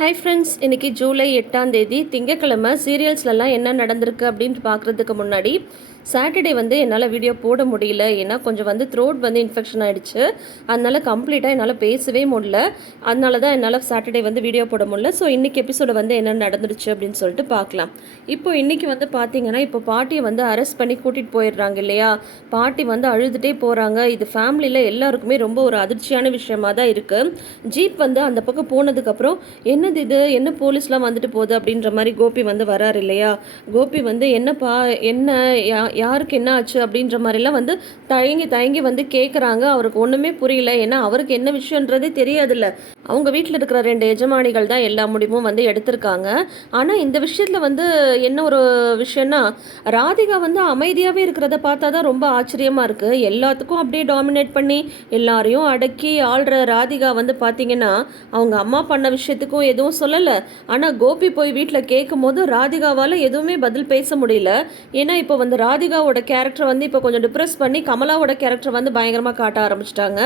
Hi friends இன்றைக்கி ஜூலை எட்டாம் தேதி திங்கக்கிழமை சீரியல்ஸ்லலாம் என்ன நடந்திருக்கு அப்படின்ட்டு பார்க்குறதுக்கு முன்னாடி சாட்டர்டே வந்து என்னால் வீடியோ போட முடியல. ஏன்னா கொஞ்சம் வந்து த்ரோட் வந்து இன்ஃபெக்ஷன் ஆகிடுச்சு அதனால் கம்ப்ளீட்டாக என்னால் பேசவே முடியல. அதனால தான் என்னால் சாட்டர்டே வந்து வீடியோ போட முடியல. ஸோ இன்றைக்கி எபிசோட வந்து என்ன நடந்துருச்சு அப்படின்னு சொல்லிட்டு பார்க்கலாம். இப்போ இன்றைக்கி வந்து பார்த்தீங்கன்னா இப்போ பாட்டியை வந்து அரெஸ்ட் பண்ணி கூட்டிகிட்டு போயிடுறாங்க இல்லையா? பாட்டி வந்து அழுதுகிட்டே போகிறாங்க இது ஃபேமிலியில் எல்லாருக்குமே ரொம்ப ஒரு அதிர்ச்சியான விஷயமா தான் இருக்குது ஜீப் வந்து அந்த பக்கம் போனதுக்கப்புறம் என்னது இது? என்ன போலீஸ்லாம் வந்துட்டு போகுது? அப்படின்ற மாதிரி கோபி வந்து வராரு இல்லையா? கோபி வந்து என்னப்பா? என்ன? யாருக்கு என்ன ஆச்சு அப்படின்ற மாதிரிலாம் வந்து தயங்கி தயங்கி வந்து கேட்குறாங்க அவருக்கு ஒன்றுமே புரியல. ஏன்னா அவருக்கு என்ன விஷயன்றதே தெரியாதுல்ல. அவங்க வீட்டில் இருக்கிற ரெண்டு எஜமானிகள் தான் எல்லா முடிவும் வந்து எடுத்திருக்காங்க. ஆனால் இந்த விஷயத்தில் வந்து என்ன ஒரு விஷயம்னா ராதிகா வந்து அமைதியாகவே இருக்கிறத பார்த்தா தான் ரொம்ப ஆச்சரியமாக இருக்குது எல்லாத்துக்கும் அப்படியே டாமினேட் பண்ணி எல்லாரையும் அடக்கி ஆள்ற ராதிகா வந்து பார்த்தீங்கன்னா அவங்க அம்மா பண்ண விஷயத்துக்கும் எதுவும் சொல்லலை. ஆனால் கோபி போய் வீட்டில் கேட்கும் போது ராதிகாவால் எதுவுமே பதில் பேச முடியல. ஏன்னா இப்போ வந்து ராதிகாவோட கேரக்டர் வந்து இப்போ கொஞ்சம் டிப்ரெஸ் பண்ணி கமலாவோட கேரக்டர் வந்து பயங்கரமாக காட்ட ஆரம்பிச்சிட்டாங்க.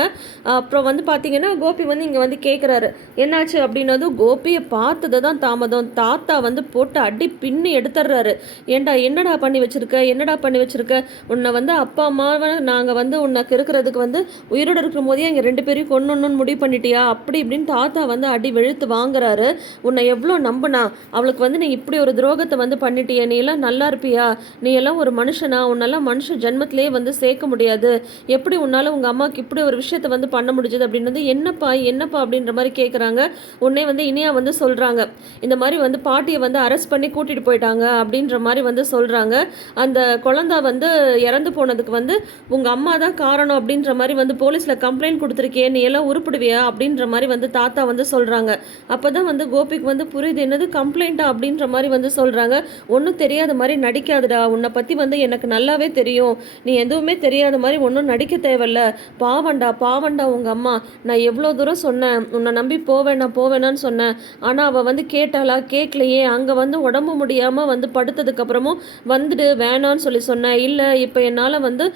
அப்புறம் வந்து பார்த்தீங்கன்னா கோபி வந்து இங்கே வந்து கேட்குறாரு என்னாச்சு? அப்படின்னதும் கோபியை பார்த்தது தான் தாமதம். தாத்தா வந்து போட்டு அடி பின்னி எடுத்துடுறாரு. ஏண்டா என்னடா பண்ணி வச்சுருக்க? என்னடா பண்ணி வச்சுருக்க? உன்னை வந்து அப்பா அம்மாவை நாங்கள் வந்து உன்னை இருக்கிறதுக்கு வந்து உயிரோடு இருக்கும் போதே இங்கே ரெண்டு பேரையும் கொண்டு முடிவு பண்ணிட்டியா? அப்படி இப்படின்னு தாத்தா வந்து அடி வெழுத்து வாங்குறாரு. உன்னை எவ்வளோ நம்புனா? அவளுக்கு வந்து நீ இப்படி ஒரு துரோகத்தை வந்து பண்ணிட்டியா? நீ எல்லாம் நல்லா இருப்பியா? நீ எல்லாம் ஒரு மனுஷன் உன்னெல்லாம் மனுஷ ஜென்மத்திலே வந்து சேர்க்க முடியாது. எப்படி உன்னால் உங்கள் அம்மாவுக்கு இப்படி ஒரு விஷயத்தை வந்து பண்ண முடிஞ்சது வந்து என்னப்பா என்னப்பா அப்படின்ற மாதிரி கேட்குறாங்க உடனே வந்து இனியா வந்து சொல்கிறாங்க இந்த மாதிரி வந்து பாட்டியை வந்து அரெஸ்ட் பண்ணி கூட்டிகிட்டு போயிட்டாங்க அப்படின்ற மாதிரி வந்து சொல்கிறாங்க அந்த குழந்தை வந்து இறந்து போனதுக்கு வந்து உங்கள் அம்மா தான் காரணம் அப்படின்ற மாதிரி வந்து போலீஸில் கம்ப்ளைண்ட் கொடுத்துருக்கே நீ எல்லாம் உருப்பிடுவியா அப்படின்ற மாதிரி வந்து தாத்தா வந்து சொல்கிறாங்க அப்போ தான் வந்து கோபிக்கு வந்து புரியுது என்னது கம்ப்ளைண்ட்டா அப்படின்ற மாதிரி வந்து சொல்கிறாங்க ஒன்றும் தெரியாத மாதிரி நடிக்காதுடா. உன்னை பற்றி வந்து எனக்கு நல்லாவே தெரியும். நீ எதுவுமே தெரியாத மாதிரி ஒன்றும் நடிக்க தேவையில்ல. பாவண்டா பாவண்டா உங்கள் அம்மா. நான் எவ்வளோ தூரம் சொன்னேன். உன்னை நம்பி போவேணா போவேணான்னு சொன்னேன். ஆனால் அவள் வந்து கேட்டாளா? கேட்கலையே. அங்கே வந்து உடம்பு முடியாமல் வந்து படுத்ததுக்கப்புறமும் வந்துடு வேணான்னு சொல்லி சொன்னேன். இல்லை இப்போ என்னால் வந்து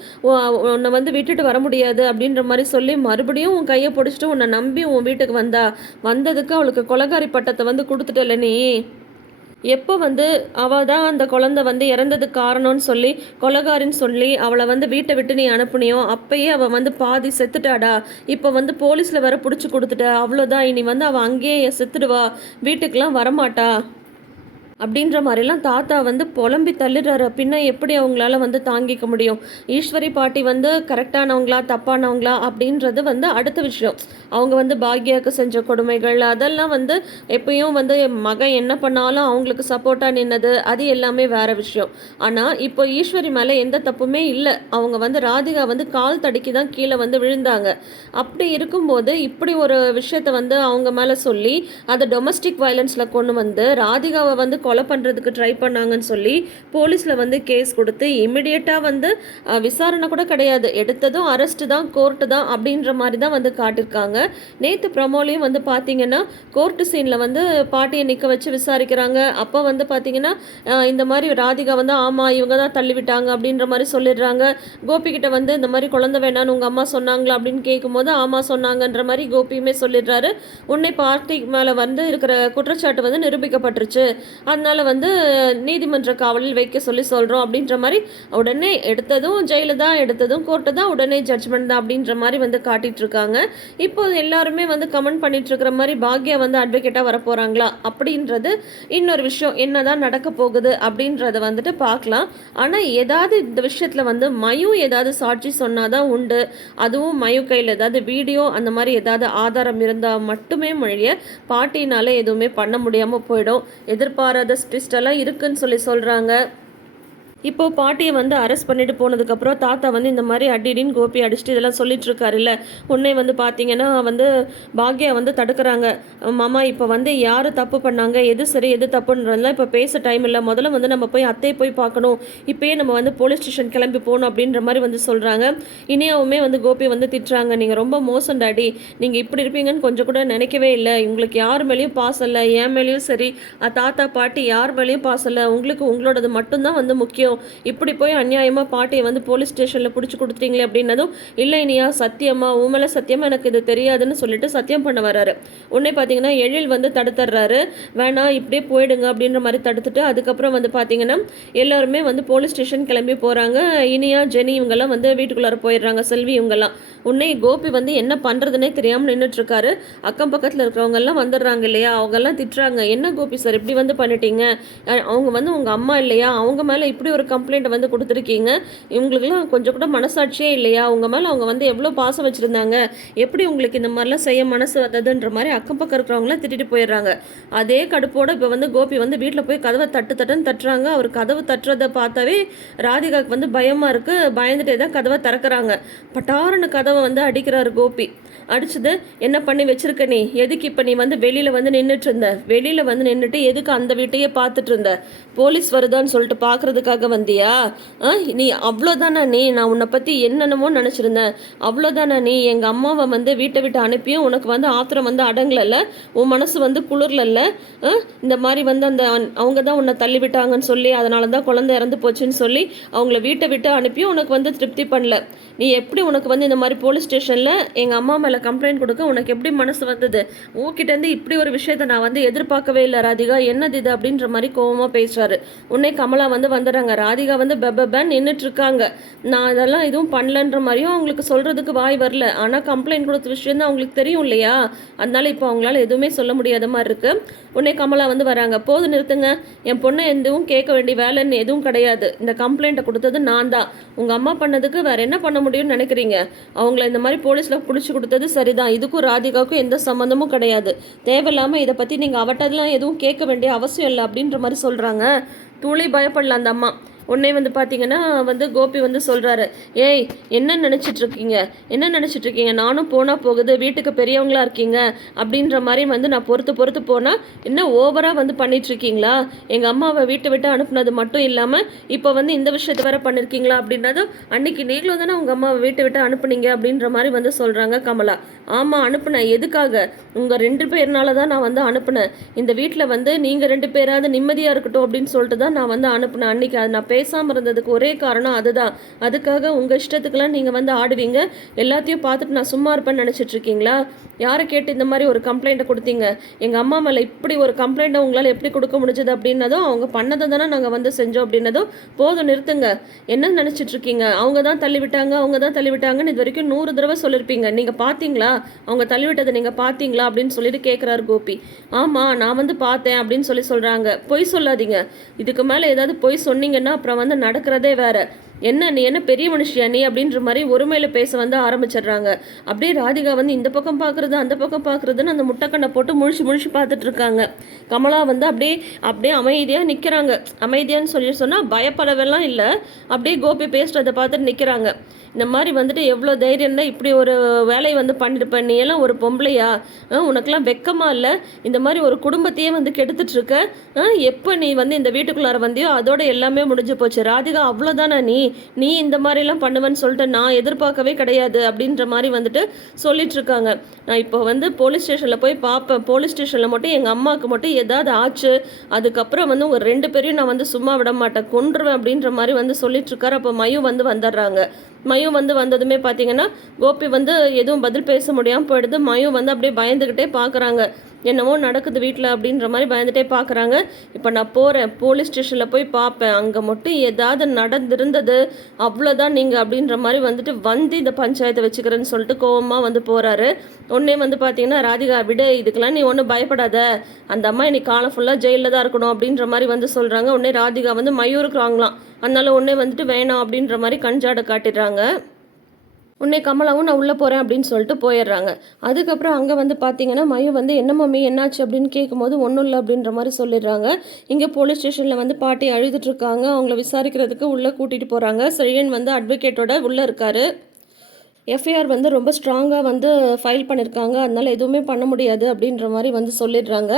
உன்னை வந்து விட்டுட்டு வர முடியாது அப்படின்ற மாதிரி சொல்லி மறுபடியும் உன் கையை பிடிச்சிட்டு உன்னை நம்பி உன் வீட்டுக்கு வந்தா. வந்ததுக்கு அவளுக்கு கொலகாரி பட்டத்தை வந்து கொடுத்துட்டல நீ? எப்போ வந்து அவள் தான் அந்த குழந்தை வந்து இறந்ததுக்கு காரணம்னு சொல்லி கொலகாரின்னு சொல்லி அவளை வந்து வீட்டை விட்டு நீ அனுப்புனியோ அப்பயே அவள் வந்து பாதி செத்துட்டாடா. இப்போ வந்து போலீஸில் வேற பிடிச்சி கொடுத்துட்ட. அவ்வளோதான் இனி வந்து அவள் அங்கேயே செத்துடுவா. வீட்டுக்கெலாம் வரமாட்டா. அப்படின்ற மாதிரிலாம் தாத்தா வந்து புலம்பி தள்ளுறாரு அப்படின்னா எப்படி அவங்களால வந்து தாங்கிக்க முடியும்? ஈஸ்வரி பாட்டி வந்து கரெக்டானவங்களா தப்பானவங்களா அப்படின்றது வந்து அடுத்த விஷயம். அவங்க வந்து பாக்யாவுக்கு செஞ்ச கொடுமைகள் அதெல்லாம் வந்து எப்பயும் வந்து என் மகன் என்ன பண்ணாலும் அவங்களுக்கு சப்போர்ட்டாக நின்னது அது எல்லாமே வேற விஷயம். ஆனால் இப்போ ஈஸ்வரி மேலே எந்த தப்புமே இல்லை. அவங்க வந்து ராதிகா வந்து கால் தடுக்கி தான் கீழே வந்து விழுந்தாங்க. அப்படி இருக்கும்போது இப்படி ஒரு விஷயத்தை வந்து அவங்க மேலே சொல்லி அதை டொமஸ்டிக் வயலன்ஸில் கொண்டு வந்து ராதிகாவை வந்து கொலை பண்ணுறதுக்கு ட்ரை பண்ணாங்கன்னு சொல்லி போலீஸில் வந்து கேஸ் கொடுத்து இமிடியேட்டாக வந்து விசாரணை கூட கிடையாது. எடுத்ததும் அரெஸ்ட் தான் கோர்ட்டு தான் அப்படின்ற மாதிரி தான் வந்து காட்டியிருக்காங்க. நேற்று ப்ரமோலையும் வந்து பார்த்தீங்கன்னா கோர்ட்டு சீனில் வந்து பாட்டியை நிற்க வச்சு விசாரிக்கிறாங்க. அப்போ வந்து பார்த்தீங்கன்னா இந்த மாதிரி ராதிகா வந்து ஆமாம் இவங்க தான் தள்ளிவிட்டாங்க அப்படின்ற மாதிரி சொல்லிடுறாங்க. கோபிக்கிட்ட வந்து இந்த மாதிரி குழந்தை வேணான்னு உங்கள் அம்மா சொன்னாங்களா? அப்படின்னு கேட்கும்போது ஆமாம் சொன்னாங்கன்ற மாதிரி கோபியுமே சொல்லிடுறாரு. உன்னை பார்ட்டி மேலே வந்து இருக்கிற குற்றச்சாட்டு வந்து நிரூபிக்கப்பட்டுருச்சு. அதனால வந்து நீதிமன்ற காவலில் வைக்க சொல்லி சொல்கிறோம் அப்படின்ற மாதிரி உடனே எடுத்ததும் ஜெயிலு தான் எடுத்ததும் கோர்ட்டு தான் உடனே ஜட்ஜ்மெண்ட் தான் அப்படின்ற மாதிரி வந்து காட்டிகிட்டு இருக்காங்க. இப்போ எல்லாருமே வந்து கமெண்ட் பண்ணிட்டு இருக்கிற மாதிரி பாக்யா வந்து அட்வொகேட்டாக வர போகிறாங்களா அப்படின்றது இன்னொரு விஷயம். என்னதான் நடக்க போகுது அப்படின்றத வந்துட்டு பார்க்கலாம். ஆனால் ஏதாவது இந்த விஷயத்தில் வந்து மயு ஏதாவது சாட்சி சொன்னாதான் உண்டு. அதுவும் மயு கையில் ஏதாவது வீடியோ அந்த மாதிரி ஏதாவது ஆதாரம் இருந்தால் மட்டுமே மொழிய பாட்டினால எதுவுமே பண்ண முடியாமல் போயிடும். எதிர்பாராத twist எல்லாம் இருக்குன்னு சொல்லி சொல்கிறாங்க இப்போது பாட்டியை வந்து அரெஸ்ட் பண்ணிட்டு போனதுக்கப்புறம் தாத்தா வந்து இந்த மாதிரி அடிடின்னு கோபி அடிச்சுட்டு இதெல்லாம் சொல்லிட்டு இருக்காருல்ல. உன்னே வந்து பார்த்தீங்கன்னா வந்து பாக்யா வந்து தடுக்கிறாங்க. மாமா இப்போ வந்து யார் தப்பு பண்ணாங்க? எது சரி எது தப்புன்றதுலாம் இப்போ பேச டைம் இல்லை. முதல்ல வந்து நம்ம போய் அத்தையை போய் பார்க்கணும். இப்போயே நம்ம வந்து போலீஸ் ஸ்டேஷன் கிளம்பி போகணும் அப்படின்ற மாதிரி வந்து சொல்கிறாங்க இனியாவுமே வந்து கோபி வந்து திட்டுறாங்க. நீங்கள் ரொம்ப மோசம் டாடி. நீங்கள் இப்படி இருப்பீங்கன்னு கொஞ்சம் கூட நினைக்கவே இல்லை. உங்களுக்கு யார் மேலேயும் பாசம் இல்லை. என் மேலேயும் சரி. தாத்தா பாட்டி யார் மேலேயும் பாசம் இல்லை. உங்களுக்கு உங்களோடது மட்டும்தான் வந்து முக்கியம். தெரியும் இப்படி போய் அநியாயமாக பாட்டியை வந்து போலீஸ் ஸ்டேஷனில் பிடிச்சி கொடுத்துட்டீங்களே அப்படின்னதும் இல்லை இனியா சத்தியமா உன் மேலே சத்தியமாக எனக்கு இது தெரியாதுன்னு சொல்லிட்டு சத்தியம் பண்ண வராரு. உடனே பார்த்தீங்கன்னா எழில் வந்து தடுத்துடுறாரு. வேணாம் இப்படியே போயிடுங்க அப்படின்ற மாதிரி தடுத்துட்டு அதுக்கப்புறம் வந்து பார்த்தீங்கன்னா எல்லாருமே வந்து போலீஸ் ஸ்டேஷன் கிளம்பி போகிறாங்க இனியா ஜெனி இவங்கெல்லாம் வந்து வீட்டுக்குள்ளார போயிடுறாங்க செல்வி இவங்கெல்லாம். உன்னை கோபி வந்து என்ன பண்ணுறதுனே தெரியாமல் நின்றுட்டுருக்காரு அக்கம் பக்கத்தில் இருக்கிறவங்க எல்லாம் வந்துடுறாங்க இல்லையா? அவங்கெல்லாம் திட்டுறாங்க. என்ன கோபி சார் இப்படி வந்து பண்ணிட்டீங்க? அவங்க வந்து உங்கள் அம்மா இல்லையா? அவங்க மேலே இப்படி ஒரு கம்ப்ளைண்ட்டை வந்து கொடுத்துருக்கீங்க. இவங்களுக்குலாம் கொஞ்சம் கூட மனசாட்சியே இல்லையா? அவங்க மேலே அவங்க வந்து எவ்வளோ பாசம் வச்சுருந்தாங்க? எப்படி உங்களுக்கு இந்த மாதிரிலாம் செய்ய மனசு வந்ததுன்ற மாதிரி அக்கம் பக்கம் இருக்கிறவங்களாம் திட்டிட்டு போயிடுறாங்க. அதே கடுப்போடு இப்போ வந்து கோபி வந்து வீட்டில் போய் கதவை தட்டு தட்டுன்னு தட்டுறாங்க. அவர் கதவு தட்டுறதை பார்த்தாவே ராதிகாவுக்கு வந்து பயமாக இருக்குது பயந்துட்டே தான் கதவை திறக்கிறாங்க. பட்டாரன்னு கதவை வந்து அடிக்கிறார் கோபி. அடிச்சது என்ன பண்ணி வச்சிருக்க நீ? எதுக்கு இப்போ நீ வந்து வெளியில் வந்து நின்றுட்டு இருந்த வெளியில் வந்து நின்றுட்டு எதுக்கு அந்த வீட்டையே பார்த்துட்டு இருந்த போலீஸ் வருதான்னு சொல்லிட்டு பார்க்கறதுக்காக வந்தியா? ஆ நீ அவ்வளோதானா நீ? நான் உன்னை பற்றி என்னென்னமோ நினச்சிருந்தேன். அவ்வளோதானா நீ? எங்கள் அம்மாவை வந்து வீட்டை விட்டு அனுப்பியும் உனக்கு வந்து ஆத்திரம் வந்து அடங்கலல்ல? உன் மனசு வந்து குளிர்லல்ல? ஆ? இந்த மாதிரி வந்து அந்த அவங்க தான் உன்னை தள்ளி விட்டாங்கன்னு சொல்லி அதனால தான் குழந்தை இறந்து போச்சுன்னு சொல்லி அவங்கள வீட்டை விட்டு அனுப்பியும் உனக்கு வந்து திருப்தி பண்ணல. நீ எப்படி உனக்கு வந்து இந்த மாதிரி போலீஸ் ஸ்டேஷனில் எங்கள் அம்மா மேலே கம்ப்ளைண்ட் கொடுக்க உனக்கு எப்படி மனசு வந்தது? உங்ககிட்டேருந்து இப்படி ஒரு விஷயத்த நான் வந்து எதிர்பார்க்கவே இல்லை ராதிகா. என்னது இது அப்படின்ற மாதிரி கோவமாக பேசுகிறாரு உன்னே கமலா வந்து வந்துடுறாங்க. ராதிகா வந்து பெபபேன் நின்றுட்டுருக்காங்க நான் அதெல்லாம் எதுவும் பண்ணலன்ற மாதிரியும் அவங்களுக்கு சொல்கிறதுக்கு வாய் வரல. ஆனால் கம்ப்ளைண்ட் கொடுத்த விஷயம் தான் அவங்களுக்கு தெரியும் இல்லையா? அதனால இப்போ அவங்களால எதுவுமே சொல்ல முடியாத மாதிரி இருக்குது உடனே கமலா வந்து வராங்க. போது நிறுத்துங்க. என் பொண்ணை எதுவும் கேட்க வேண்டிய வேலைன்னு எதுவும் கிடையாது. இந்த கம்ப்ளைண்ட்டை கொடுத்தது நான் தான். உங்கள் அம்மா பண்ணதுக்கு வேறு என்ன பண்ண முடியும்? முடியும்னு நினைக்கிறீங்க? அவங்கள இந்த மாதிரி போலீஸில் பிடிச்சி கொடுத்தது சரிதான். இதுக்கும் ராதிகாவுக்கும் எந்த சம்மந்தமும் கிடையாது. தேவையில்லாமல் இதை பற்றி நீங்கள் அவட்டதெல்லாம் எதுவும் கேட்க வேண்டிய அவசியம் இல்லை அப்படின்ற மாதிரி சொல்கிறாங்க துளி பயப்படல அந்த அம்மா. உடனே வந்து பார்த்தீங்கன்னா வந்து கோபி வந்து சொல்கிறாரு ஏய் என்ன நினச்சிட்ருக்கீங்க? என்ன நினச்சிட்டு இருக்கீங்க நானும் போனால் போகுது வீட்டுக்கு பெரியவங்களா இருக்கீங்க அப்படின்ற மாதிரி வந்து நான் பொறுத்து பொறுத்து போனால் என்ன ஓவராக வந்து பண்ணிகிட்ருக்கீங்களா எங்கள் அம்மாவை வீட்டை விட்டு அனுப்புனது மட்டும் இல்லாமல் இப்போ வந்து இந்த விஷயத்தை வேறு பண்ணியிருக்கீங்களா அப்படின்றதும் அன்னைக்கு நீங்களும் தானே உங்கள் அம்மாவை வீட்டை விட்டு அனுப்புனீங்க அப்படின்ற மாதிரி வந்து சொல்கிறாங்க கமலா. ஆமாம் அனுப்புனேன். எதுக்காக? உங்கள் ரெண்டு பேர்னால தான் நான் வந்து அனுப்புனேன். இந்த வீட்டில் வந்து நீங்கள் ரெண்டு பேராவது நிம்மதியாக இருக்கட்டும் அப்படின்னு சொல்லிட்டு தான் நான் வந்து அனுப்புனேன். அன்னைக்கு அது நான் பேசாமல் இருந்ததுக்கு ஒரே காரணம் அதுதான். அதுக்காக உங்கள் இஷ்டத்துக்கெல்லாம் நீங்கள் வந்து ஆடுவீங்க. எல்லாத்தையும் பார்த்துட்டு நான் சும்மா இருப்பேன்னு நினச்சிட்டு இருக்கீங்களா? யாரை கேட்டு இந்த மாதிரி ஒரு கம்ப்ளைண்ட்டை கொடுத்தீங்க? எங்கள் அம்மா மேலே இப்படி ஒரு கம்ப்ளைண்ட்டை உங்களால் எப்படி கொடுக்க முடிஞ்சது அப்படின்னதும் அவங்க பண்ணதை தானே நாங்கள் வந்து செஞ்சோம் அப்படின்னதும் போதும் நிறுத்துங்க. என்ன நினச்சிட்டு இருக்கீங்க? அவங்க தான் தள்ளிவிட்டாங்க அவங்க தான் தள்ளிவிட்டாங்கன்னு இது வரைக்கும் நூறு தடவை சொல்லியிருப்பீங்க நீங்கள் பார்த்தீங்களா? அவங்க தள்ளிவிட்டதை நீங்கள் பார்த்தீங்களா? அப்படின்னு சொல்லிட்டு கேட்குறாரு கோபி. ஆமாம் நான் வந்து பார்த்தேன் அப்படின்னு சொல்லி சொல்கிறாங்க பொய் சொல்லாதீங்க. இதுக்கு மேலே ஏதாவது பொய் சொன்னீங்கன்னா அப்புறம் அப்புறம் வந்து நடக்கிறதே வேறு. என்ன நீ என்ன பெரிய மனுஷியா நீ அப்படின்ற மாதிரி ஒருமையில் பேச வந்து ஆரம்பிச்சிடுறாங்க. அப்படியே ராதிகா வந்து இந்த பக்கம் பார்க்குறது அந்த பக்கம் பார்க்குறதுன்னு அந்த முட்டைக்கண்ணை போட்டு முழிச்சு முழிச்சு பார்த்துட்டு இருக்காங்க. கமலா வந்து அப்படியே அப்படியே அமைதியாக நிற்கிறாங்க அமைதியான்னு சொல்லி சொன்னால் பயப்படவெல்லாம் இல்லை. அப்படியே கோபி பேசுகிறத பார்த்துட்டு நிற்கிறாங்க இந்த மாதிரி வந்துட்டு எவ்வளோ தைரியம் தான் இப்படி ஒரு வேலையை வந்து பண்ணிட்டு நீ எல்லாம் ஒரு பொம்பளையா? உனக்கெல்லாம் வெக்கமாக இல்லை? இந்த மாதிரி ஒரு குடும்பத்தையே வந்து கெடுத்துட்ருக்க எப்போ நீ வந்து இந்த வீட்டுக்குள்ளார வந்தியோ அதோட எல்லாமே முடிஞ்சு போச்சு. ராதிகா அவ்வளோதானா நீ? நீ இந்த மாதிரிலாம் பண்ணுவேன்னு சொல்லிட்டு நான் எதிர்பார்க்கவே கிடையாது அப்படின்ற மாதிரி வந்துட்டு சொல்லிட்டு இருக்காங்க நான் இப்போ வந்து போலீஸ் ஸ்டேஷனில் போய் பார்ப்பேன். போலீஸ் ஸ்டேஷனில் மட்டும் எங்கள் அம்மாவுக்கு மட்டும் ஏதாவது ஆச்சு அதுக்கப்புறம் வந்து உங்கள் ரெண்டு பேரையும் நான் வந்து சும்மா விட மாட்டேன் கொன்றுவேன் அப்படின்ற மாதிரி வந்து சொல்லிட்டு இருக்காரு அப்போ மயு வந்து வந்துடுறாங்க. மயு வந்து வந்ததுமே பார்த்தீங்கன்னா கோபி வந்து எதுவும் பதில் பேச முடியாமல் போயிடுது. மயு வந்து அப்படியே பயந்துக்கிட்டே பார்க்குறாங்க. என்னவோ நடக்குது வீட்டில் அப்படின்ற மாதிரி பயந்துட்டே பார்க்குறாங்க இப்போ நான் போகிறேன் போலீஸ் ஸ்டேஷனில் போய் பார்ப்பேன் அங்கே மட்டும் ஏதாவது நடந்திருந்தது அவ்வளோதான் நீங்கள் அப்படின்ற மாதிரி வந்துட்டு வந்து இந்த பஞ்சாயத்தை வச்சுக்கிறேன்னு சொல்லிட்டு கோவமாக வந்து போகிறாரு உடனே வந்து பார்த்தீங்கன்னா ராதிகா விடு இதுக்கெல்லாம் நீ ஒன்றும் பயப்படாத. அந்த அம்மா இன்னைக்கு காலம் ஃபுல்லாக ஜெயிலில் தான் இருக்கணும் அப்படின்ற மாதிரி வந்து சொல்கிறாங்க உடனே ராதிகா வந்து மயூருக்கு வாங்கலாம். அதனால உடனே வந்துட்டு வேணாம் அப்படின்ற மாதிரி கஞ்சாடை காட்டிடுறாங்க. உன்னை கமலாவும் நான் உள்ளே போகிறேன் அப்படின்னு சொல்லிட்டு போயிடுறாங்க. அதுக்கப்புறம் அங்கே வந்து பார்த்தீங்கன்னா மயு வந்து என்ன மம்மி என்னாச்சு? அப்படின்னு கேட்கும்போது ஒன்றும் இல்லை அப்படின்ற மாதிரி சொல்லிடுறாங்க. இங்கே போலீஸ் ஸ்டேஷனில் வந்து பாட்டி அழுதுட்டு இருக்காங்க. அவங்கள விசாரிக்கிறதுக்கு உள்ளே கூட்டிகிட்டு போகிறாங்க செழியன் வந்து அட்வொகேட்டோட உள்ளே இருக்காரு. எஃப்ஐஆர் வந்து ரொம்ப ஸ்ட்ராங்காக வந்து ஃபைல் பண்ணியிருக்காங்க அதனால் எதுவுமே பண்ண முடியாது அப்படின்ற மாதிரி வந்து சொல்லிடுறாங்க.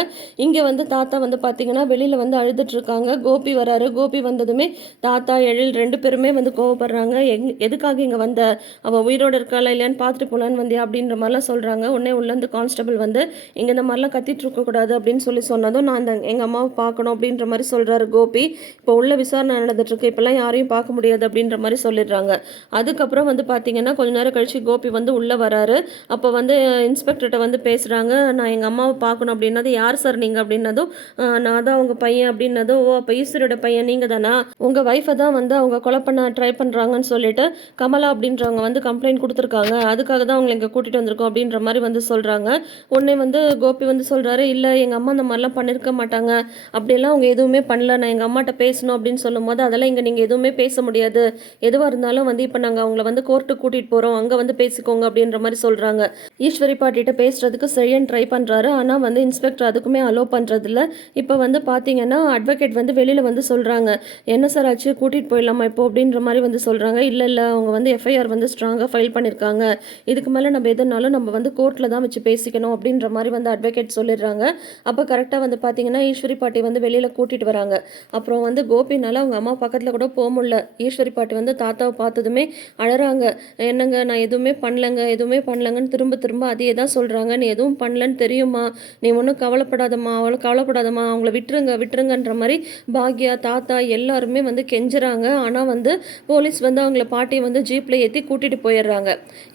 இங்கே வந்து தாத்தா வந்து பார்த்திங்கன்னா வெளியில் வந்து அழுதுட்ருக்காங்க கோபி வராரு. கோபி வந்ததுமே தாத்தா எழில் ரெண்டு பேருமே வந்து கோவப்படுறாங்க. எங் எதுக்காக இங்கே வந்த? அவள் உயிரோடு இருக்காளா இல்லையான்னு பார்த்துட்டு போகலான்னு வந்தியா அப்படின்ற மாதிரிலாம் சொல்கிறாங்க உடனே உள்ளேருந்து கான்ஸ்டபிள் வந்து இங்கே இந்த மாதிரிலாம் கத்திட்டு இருக்கக்கூடாது அப்படின்னு சொல்லி சொன்னதும் நான் அந்த எங்கள் அம்மாவை பார்க்கணும் அப்படின்ற மாதிரி சொல்கிறாரு கோபி. இப்போ உள்ள விசாரணை நடந்துட்டுருக்கு இப்போல்லாம் யாரையும் பார்க்க முடியாது அப்படின்ற மாதிரி சொல்லிடுறாங்க. அதுக்கப்புறம் வந்து பார்த்தீங்கன்னா கொஞ்ச நேரம் கழிச்சு கோபி வந்து உள்ளே வராரு. அப்போ வந்து இன்ஸ்பெக்டர்கிட்ட வந்து பேசுகிறாங்க நான் எங்கள் அம்மாவை பார்க்கணும் அப்படின்னது யார் சார் நீங்கள் அப்படின்னதும் நான் தான் அவங்க பையன் அப்படின்னதும் ஓ அப்போ ஈஸ்வரோட பையன் நீங்கள் தானா? உங்கள் ஒய்ஃபை தான் வந்து அவங்க கொலை பண்ண ட்ரை பண்ணுறாங்கன்னு சொல்லிட்டு கமலா அப்படின்றவங்க வந்து கம்ப்ளைண்ட் கொடுத்துருக்காங்க. அதுக்காக தான் அவங்களை இங்கே கூட்டிகிட்டு வந்திருக்கோம் அப்படின்ற மாதிரி வந்து சொல்கிறாங்க உடனே வந்து கோபி வந்து சொல்கிறாரு இல்லை எங்கள் அம்மா அந்த மாதிரிலாம் பண்ணியிருக்க மாட்டாங்க. அப்படியெல்லாம் அவங்க எதுவுமே பண்ணல. நான் எங்கள் அம்மாட்ட பேசணும் அப்படின்னு சொல்லும்போது அதெல்லாம் இங்கே நீங்கள் எதுவுமே பேச முடியாது. எதுவாக இருந்தாலும் வந்து இப்போ நாங்கள் அவங்கள வந்து கோர்ட்டுக்கு கூட்டிகிட்டு போகிறோம் அங்கே வந்து பேசிக்கோங்க அப்படின்ற மாதிரி சொல்கிறாங்க ஈஸ்வரி பாட்டிகிட்ட பேசுகிறதுக்கு சரியான ட்ரை பண்ணுறாரு ஆனால் வந்து இன்ஸ்பெக்டர் அதுக்குமே அலோவ் பண்ணுறதில்ல இப்போ வந்து பார்த்தீங்கன்னா அட்வொகேட் வந்து வெளியில் வந்து சொல்கிறாங்க என்ன சார் ஆச்சு? கூட்டிகிட்டு போயிடலாமா இப்போ? அப்படின்ற மாதிரி வந்து சொல்கிறாங்க இல்லை இல்லை. அவங்க வந்து எஃப்ஐஆர் வந்து ஸ்ட்ராங்காக ஃபைல் பண்ணியிருக்காங்க இதுக்கு மேலே நம்ம எதுனாலும் நம்ம வந்து கோர்ட்டில் தான் வச்சு பேசிக்கணும். அப்படின்ற மாதிரி வந்து அட்வொகேட் சொல்லிடுறாங்க. அப்போ கரெக்டாக வந்து பார்த்தீங்கன்னா ஈஸ்வரி பாட்டி வந்து வெளியில் கூட்டிகிட்டு வராங்க. அப்புறம் வந்து கோபினால அவங்க அம்மா பக்கத்தில் கூட போக முடியல. ஈஸ்வரி பாட்டி வந்து தாத்தாவை பார்த்ததுமே அழறாங்க. என்னங்க? நான் எதுவுமே பண்ணலங்க எதுவுமே பண்ணலங்கன்னு திரும்ப திரும்ப அதையே தான் சொல்கிறாங்க நீ எதுவும் பண்ணலன்னு தெரியுமா? நீ ஒன்றும் கவலைப்படாதம்மா அவ்வளோ கவலைப்படாதம்மா அவங்கள விட்டுருங்க விட்டுருங்கன்ற மாதிரி பாக்யா தாத்தா எல்லாருமே வந்து கெஞ்சுறாங்க. ஆனால் வந்து போலீஸ் வந்து அவங்கள பாட்டியை வந்து ஜீப்பில் ஏற்றி கூட்டிகிட்டு போயிடுறாங்க.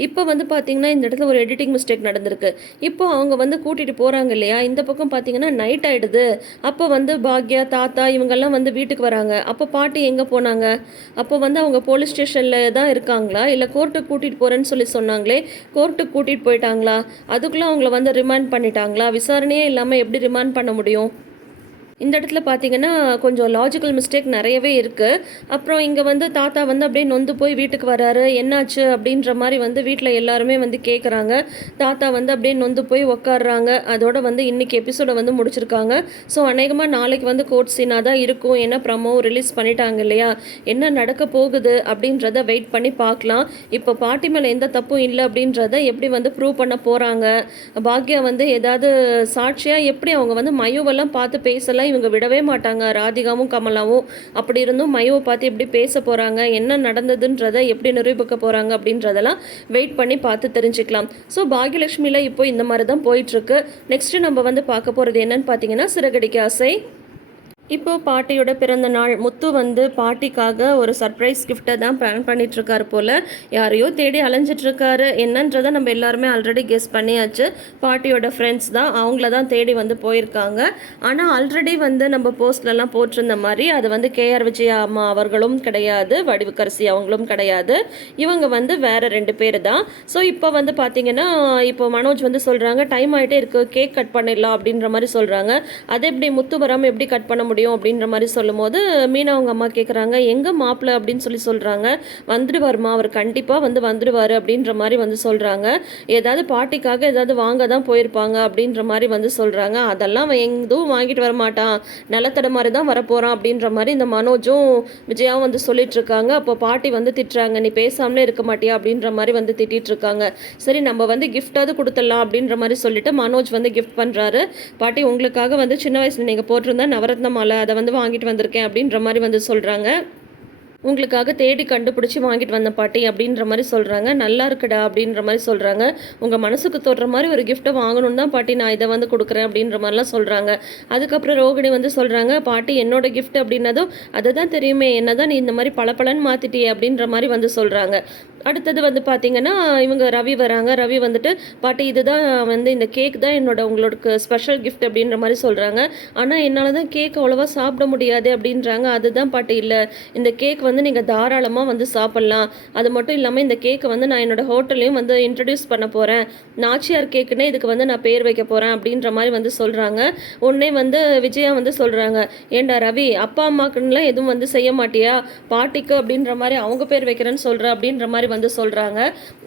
இப்போ வந்து பார்த்தீங்கன்னா இந்த இடத்துல ஒரு எடிட்டிங் மிஸ்டேக் நடந்திருக்கு. இப்போ அவங்க வந்து கூட்டிகிட்டு போகிறாங்க இல்லையா? இந்த பக்கம் பார்த்தீங்கன்னா நைட் ஆகிடுது அப்போ வந்து பாக்யா தாத்தா இவங்கெல்லாம் வந்து வீட்டுக்கு வராங்க. அப்போ பாட்டி எங்கே போனாங்க? அப்போ வந்து அவங்க போலீஸ் ஸ்டேஷனில் தான் இருக்காங்களா? இல்லை கோர்ட்டுக்கு கூட்டிகிட்டு போகிறேன்னு சொல்லி சொன்னாங்களே கோர்ட்டுக்கு கூட்டிகிட்டு போயிட்டாங்களா? அதுக்குள்ளே அவங்கள வந்து ரிமாண்ட் பண்ணிட்டாங்களா? விசாரணையே இல்லாமல் எப்படி ரிமாண்ட் பண்ண முடியும்? இந்த இடத்துல பார்த்தீங்கன்னா கொஞ்சம் லாஜிக்கல் மிஸ்டேக் நிறையவே இருக்குது அப்புறம் இங்கே வந்து தாத்தா வந்து அப்படியே நொந்து போய் வீட்டுக்கு வராரு. என்னாச்சு அப்படின்ற மாதிரி வந்து வீட்டில் எல்லாருமே வந்து கேட்குறாங்க தாத்தா வந்து அப்படியே நொந்து போய் உக்காடுறாங்க அதோட வந்து இன்னைக்கு எபிசோடை வந்து முடிச்சிருக்காங்க. ஸோ அநேகமாக நாளைக்கு வந்து கோர்ட் சீனாக தான் இருக்கும். ஏன்னா ப்ரமோ ரிலீஸ் பண்ணிட்டாங்க இல்லையா? என்ன நடக்க போகுது அப்படின்றத வெயிட் பண்ணி பார்க்கலாம். இப்போ பாட்டி மேலே எந்த தப்பும் இல்லை அப்படின்றத எப்படி வந்து ப்ரூவ் பண்ண போகிறாங்க பாக்யா வந்து ஏதாவது சாட்சியாக எப்படி அவங்க வந்து மயுவெல்லாம் பார்த்து பேசலாம் இவங்க விடவே மாட்டாங்க. ராதிகாவும் கமலாவும். அப்படி இருந்தும் மயுவை பார்த்து எப்படி பேச போகிறாங்க என்ன நடந்ததுன்றதை எப்படி நிரூபிக்க போகிறாங்க அப்படின்றதெல்லாம் வெயிட் பண்ணி பார்த்து தெரிஞ்சுக்கலாம். ஸோ பாகியலட்சுமியில் இப்போ இந்த மாதிரி தான் போயிட்டுருக்கு நெக்ஸ்ட்டு நம்ம வந்து பார்க்க போகிறது என்னன்னு பார்த்தீங்கன்னா சிறகடிக்க ஆசை இப்போது பாட்டியோட பிறந்த நாள். முத்து வந்து பாட்டிக்காக ஒரு சர்ப்ரைஸ் கிஃப்ட்டை தான் பிளான் பண்ணிகிட்ருக்காரு போல். யாரையோ தேடி அலைஞ்சிட்ருக்காரு என்னன்றதை நம்ம எல்லாருமே ஆல்ரெடி கெஸ் பண்ணியாச்சு. பாட்டியோட ஃப்ரெண்ட்ஸ் தான் அவங்கள தான் தேடி வந்து போயிருக்காங்க. ஆனால் ஆல்ரெடி வந்து நம்ம போஸ்ட்லலாம் போட்டிருந்த மாதிரி அது வந்து கேஆர் விஜயா அம்மா அவர்களும் கிடையாது. வடிவுக்கரசி அவங்களும் கிடையாது. இவங்க வந்து வேற ரெண்டு பேர் தான். ஸோ இப்போ வந்து பார்த்திங்கன்னா இப்போ மனோஜ் வந்து சொல்கிறாங்க டைம் ஆகிட்டே இருக்குது கேக் கட் பண்ணிடலாம் அப்படின்ற மாதிரி சொல்கிறாங்க அதை எப்படி முத்து வராமல் எப்படி கட் பண்ண முடியும்? அப்படின்ற மாதிரி சொல்லும்போது மீனா அவங்க அம்மா கேட்குறாங்க எங்கே மாப்பிள்ளை அப்படின்னு சொல்லி சொல்கிறாங்க வந்துடுவார்மா அவர் கண்டிப்பாக வந்து வந்துடுவார் அப்படின்ற மாதிரி வந்து சொல்கிறாங்க ஏதாவது பாட்டிக்காக ஏதாவது வாங்க தான் போயிருப்பாங்க அப்படின்ற மாதிரி வந்து சொல்கிறாங்க அதெல்லாம் அவன் எதுவும் வாங்கிட்டு வரமாட்டான் நிலத்தடை நிலத்தட மாதிரி தான் வரப்போகிறான் அப்படின்ற மாதிரி இந்த மனோஜும் விஜயாவும் வந்து சொல்லிட்டு இருக்காங்க அப்போ பாட்டி வந்து திட்டுறாங்க நீ பேசாமலே இருக்க மாட்டியா? அப்படின்ற மாதிரி வந்து திட்டிகிட்டு இருக்காங்க சரி நம்ம வந்து கிஃப்டாவது கொடுத்துடலாம் அப்படின்ற மாதிரி சொல்லிட்டு மனோஜ் வந்து கிஃப்ட் பண்ணுறாரு பாட்டி உங்களுக்காக வந்து சின்ன வயசில் நீங்கள் போட்டிருந்த நவரத்ன மாலை அதை வந்து வாங்கிட்டு வந்திருக்கேன் அப்படின்ற மாதிரி வந்து சொல்கிறாங்க உங்களுக்காக தேடி கண்டுபிடிச்சி வாங்கிட்டு வந்த பாட்டி அப்படின்ற மாதிரி சொல்கிறாங்க நல்லா இருக்குடா அப்படின்ற மாதிரி சொல்கிறாங்க உங்கள் மனசுக்கு தொடுற மாதிரி ஒரு கிஃப்ட்டை வாங்கணும்னு தான் பாட்டி நான் இதை வந்து கொடுக்குறேன் அப்படின்ற மாதிரிலாம் சொல்கிறாங்க அதுக்கப்புறம் ரோகிணி வந்து சொல்கிறாங்க பாட்டி என்னோட கிஃப்ட் அப்படின்னதும் அதை தான் தெரியுமே என்ன தான் நீ இந்த மாதிரி பளபளன்னு மாற்றிட்டியே அப்படின்ற மாதிரி வந்து சொல்கிறாங்க அடுத்தது வந்து பார்த்தீங்கன்னா இவங்க ரவி வராங்க. ரவி வந்துட்டு பாட்டி இதுதான் வந்து இந்த கேக் தான் என்னோட உங்களுக்கு ஸ்பெஷல் கிஃப்ட் அப்படின்ற மாதிரி சொல்கிறாங்க ஆனால் என்னால் தான் கேக் அவ்வளோவா சாப்பிட முடியாது அப்படின்றாங்க. அதுதான் பாட்டி இல்லை இந்த கேக் வந்து நீங்கள் தாராளமாக வந்து சாப்பிட்லாம். அது மட்டும் இல்லாமல் இந்த கேக்கை வந்து நான் என்னோடய ஹோட்டல்லையும் வந்து இன்ட்ரடியூஸ் பண்ண போகிறேன் நாச்சியார் கேக்குன்னே இதுக்கு வந்து நான் பேர் வைக்க போகிறேன் அப்படின்ற மாதிரி வந்து சொல்கிறாங்க உடனே வந்து விஜயா வந்து சொல்கிறாங்க ஏண்டா ரவி அப்பா அம்மாக்குன்னெலாம் எதுவும் வந்து செய்ய மாட்டியா? பாட்டிக்கு அப்படின்ற மாதிரி அவங்க பேர் வைக்கிறேன்னு சொல்கிற அப்படின்ற மாதிரி வந்து சொல்கிறாங்க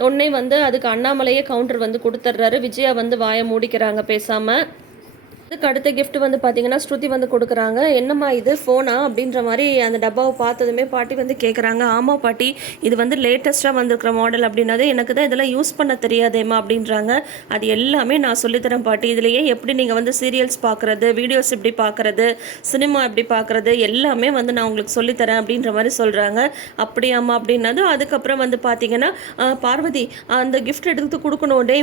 உடனே வந்து அதுக்கு அண்ணாமலையே கவுண்டர் வந்து கொடுத்துட்றாரு. விஜயா வந்து வாயை மூடிக்கிறாங்க பேசாமல் அதுக்கு அடுத்த கிஃப்ட் வந்து பார்த்தீங்கன்னா ஸ்ருதி வந்து கொடுக்குறாங்க. என்னம்மா இது ஃபோனா அப்படின்ற மாதிரி அந்த டப்பாவை பார்த்ததுமே பாட்டி வந்து கேட்குறாங்க ஆமாம் பாட்டி இது வந்து லேட்டஸ்ட்டாக வந்திருக்கிற மாடல் அப்படின்னது எனக்கு தான் இதெல்லாம் யூஸ் பண்ண தெரியாதேம்மா அப்படின்றாங்க. அது எல்லாமே நான் சொல்லித்தரேன் பாட்டி. இதுலேயே எப்படி நீங்கள் வந்து சீரியல்ஸ் பார்க்குறது வீடியோஸ் எப்படி பார்க்குறது சினிமா எப்படி பார்க்குறது எல்லாமே வந்து நான் உங்களுக்கு சொல்லித்தரேன் அப்படின்ற மாதிரி சொல்கிறாங்க அப்படியாம்மா அப்படின்னதும் அதுக்கப்புறம் வந்து பார்த்தீங்கன்னா பார்வதி அந்த கிஃப்ட் எடுத்து கொடுக்கணும். டே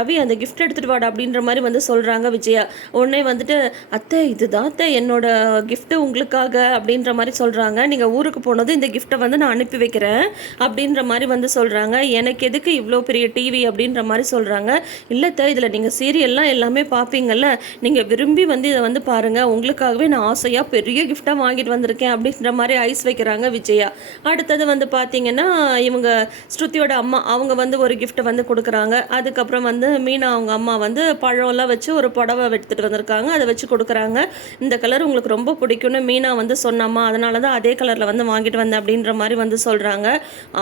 ரவி அந்த கிஃப்ட் எடுத்துகிட்டு வாடா அப்படின்ற மாதிரி வந்து சொல்கிறாங்க விஜயா. உடனே வந்துட்டு அத்தை இதுதான் அத்தை என்னோட கிஃப்ட்டு உங்களுக்காக அப்படின்ற மாதிரி சொல்கிறாங்க நீங்கள் ஊருக்கு போனதும் இந்த கிஃப்ட்டை வந்து நான் அனுப்பி வைக்கிறேன் அப்படின்ற மாதிரி வந்து சொல்கிறாங்க எனக்கு எதுக்கு இவ்வளோ பெரிய டிவி அப்படின்ற மாதிரி சொல்கிறாங்க இல்லைத்த இதில் நீங்கள் சீரியல்லாம் எல்லாமே பார்ப்பீங்கல்ல நீங்கள் விரும்பி வந்து இதை வந்து பாருங்கள் உங்களுக்காகவே நான் ஆசையாக பெரிய கிஃப்டாக வாங்கிட்டு வந்திருக்கேன் அப்படின்ற மாதிரி ஐஸ் வைக்கிறாங்க விஜயா. அடுத்தது வந்து பார்த்தீங்கன்னா இவங்க ஸ்ருதியோட அம்மா அவங்க வந்து ஒரு கிஃப்ட்டை வந்து கொடுக்குறாங்க. அதுக்கப்புறம் வந்து மீனா அவங்க அம்மா வந்து பழம்லாம் வச்சு ஒரு புடவை எடுத்துகிட்டு வந்திருக்காங்க அதை வச்சு கொடுக்குறாங்க. இந்த கலர் உங்களுக்கு ரொம்ப பிடிக்கும்னு மீனா வந்து சொன்னாம்மா அதனால தான் அதே கலரில் வந்து வாங்கிட்டு வந்தேன் அப்படின்ற மாதிரி வந்து சொல்கிறாங்க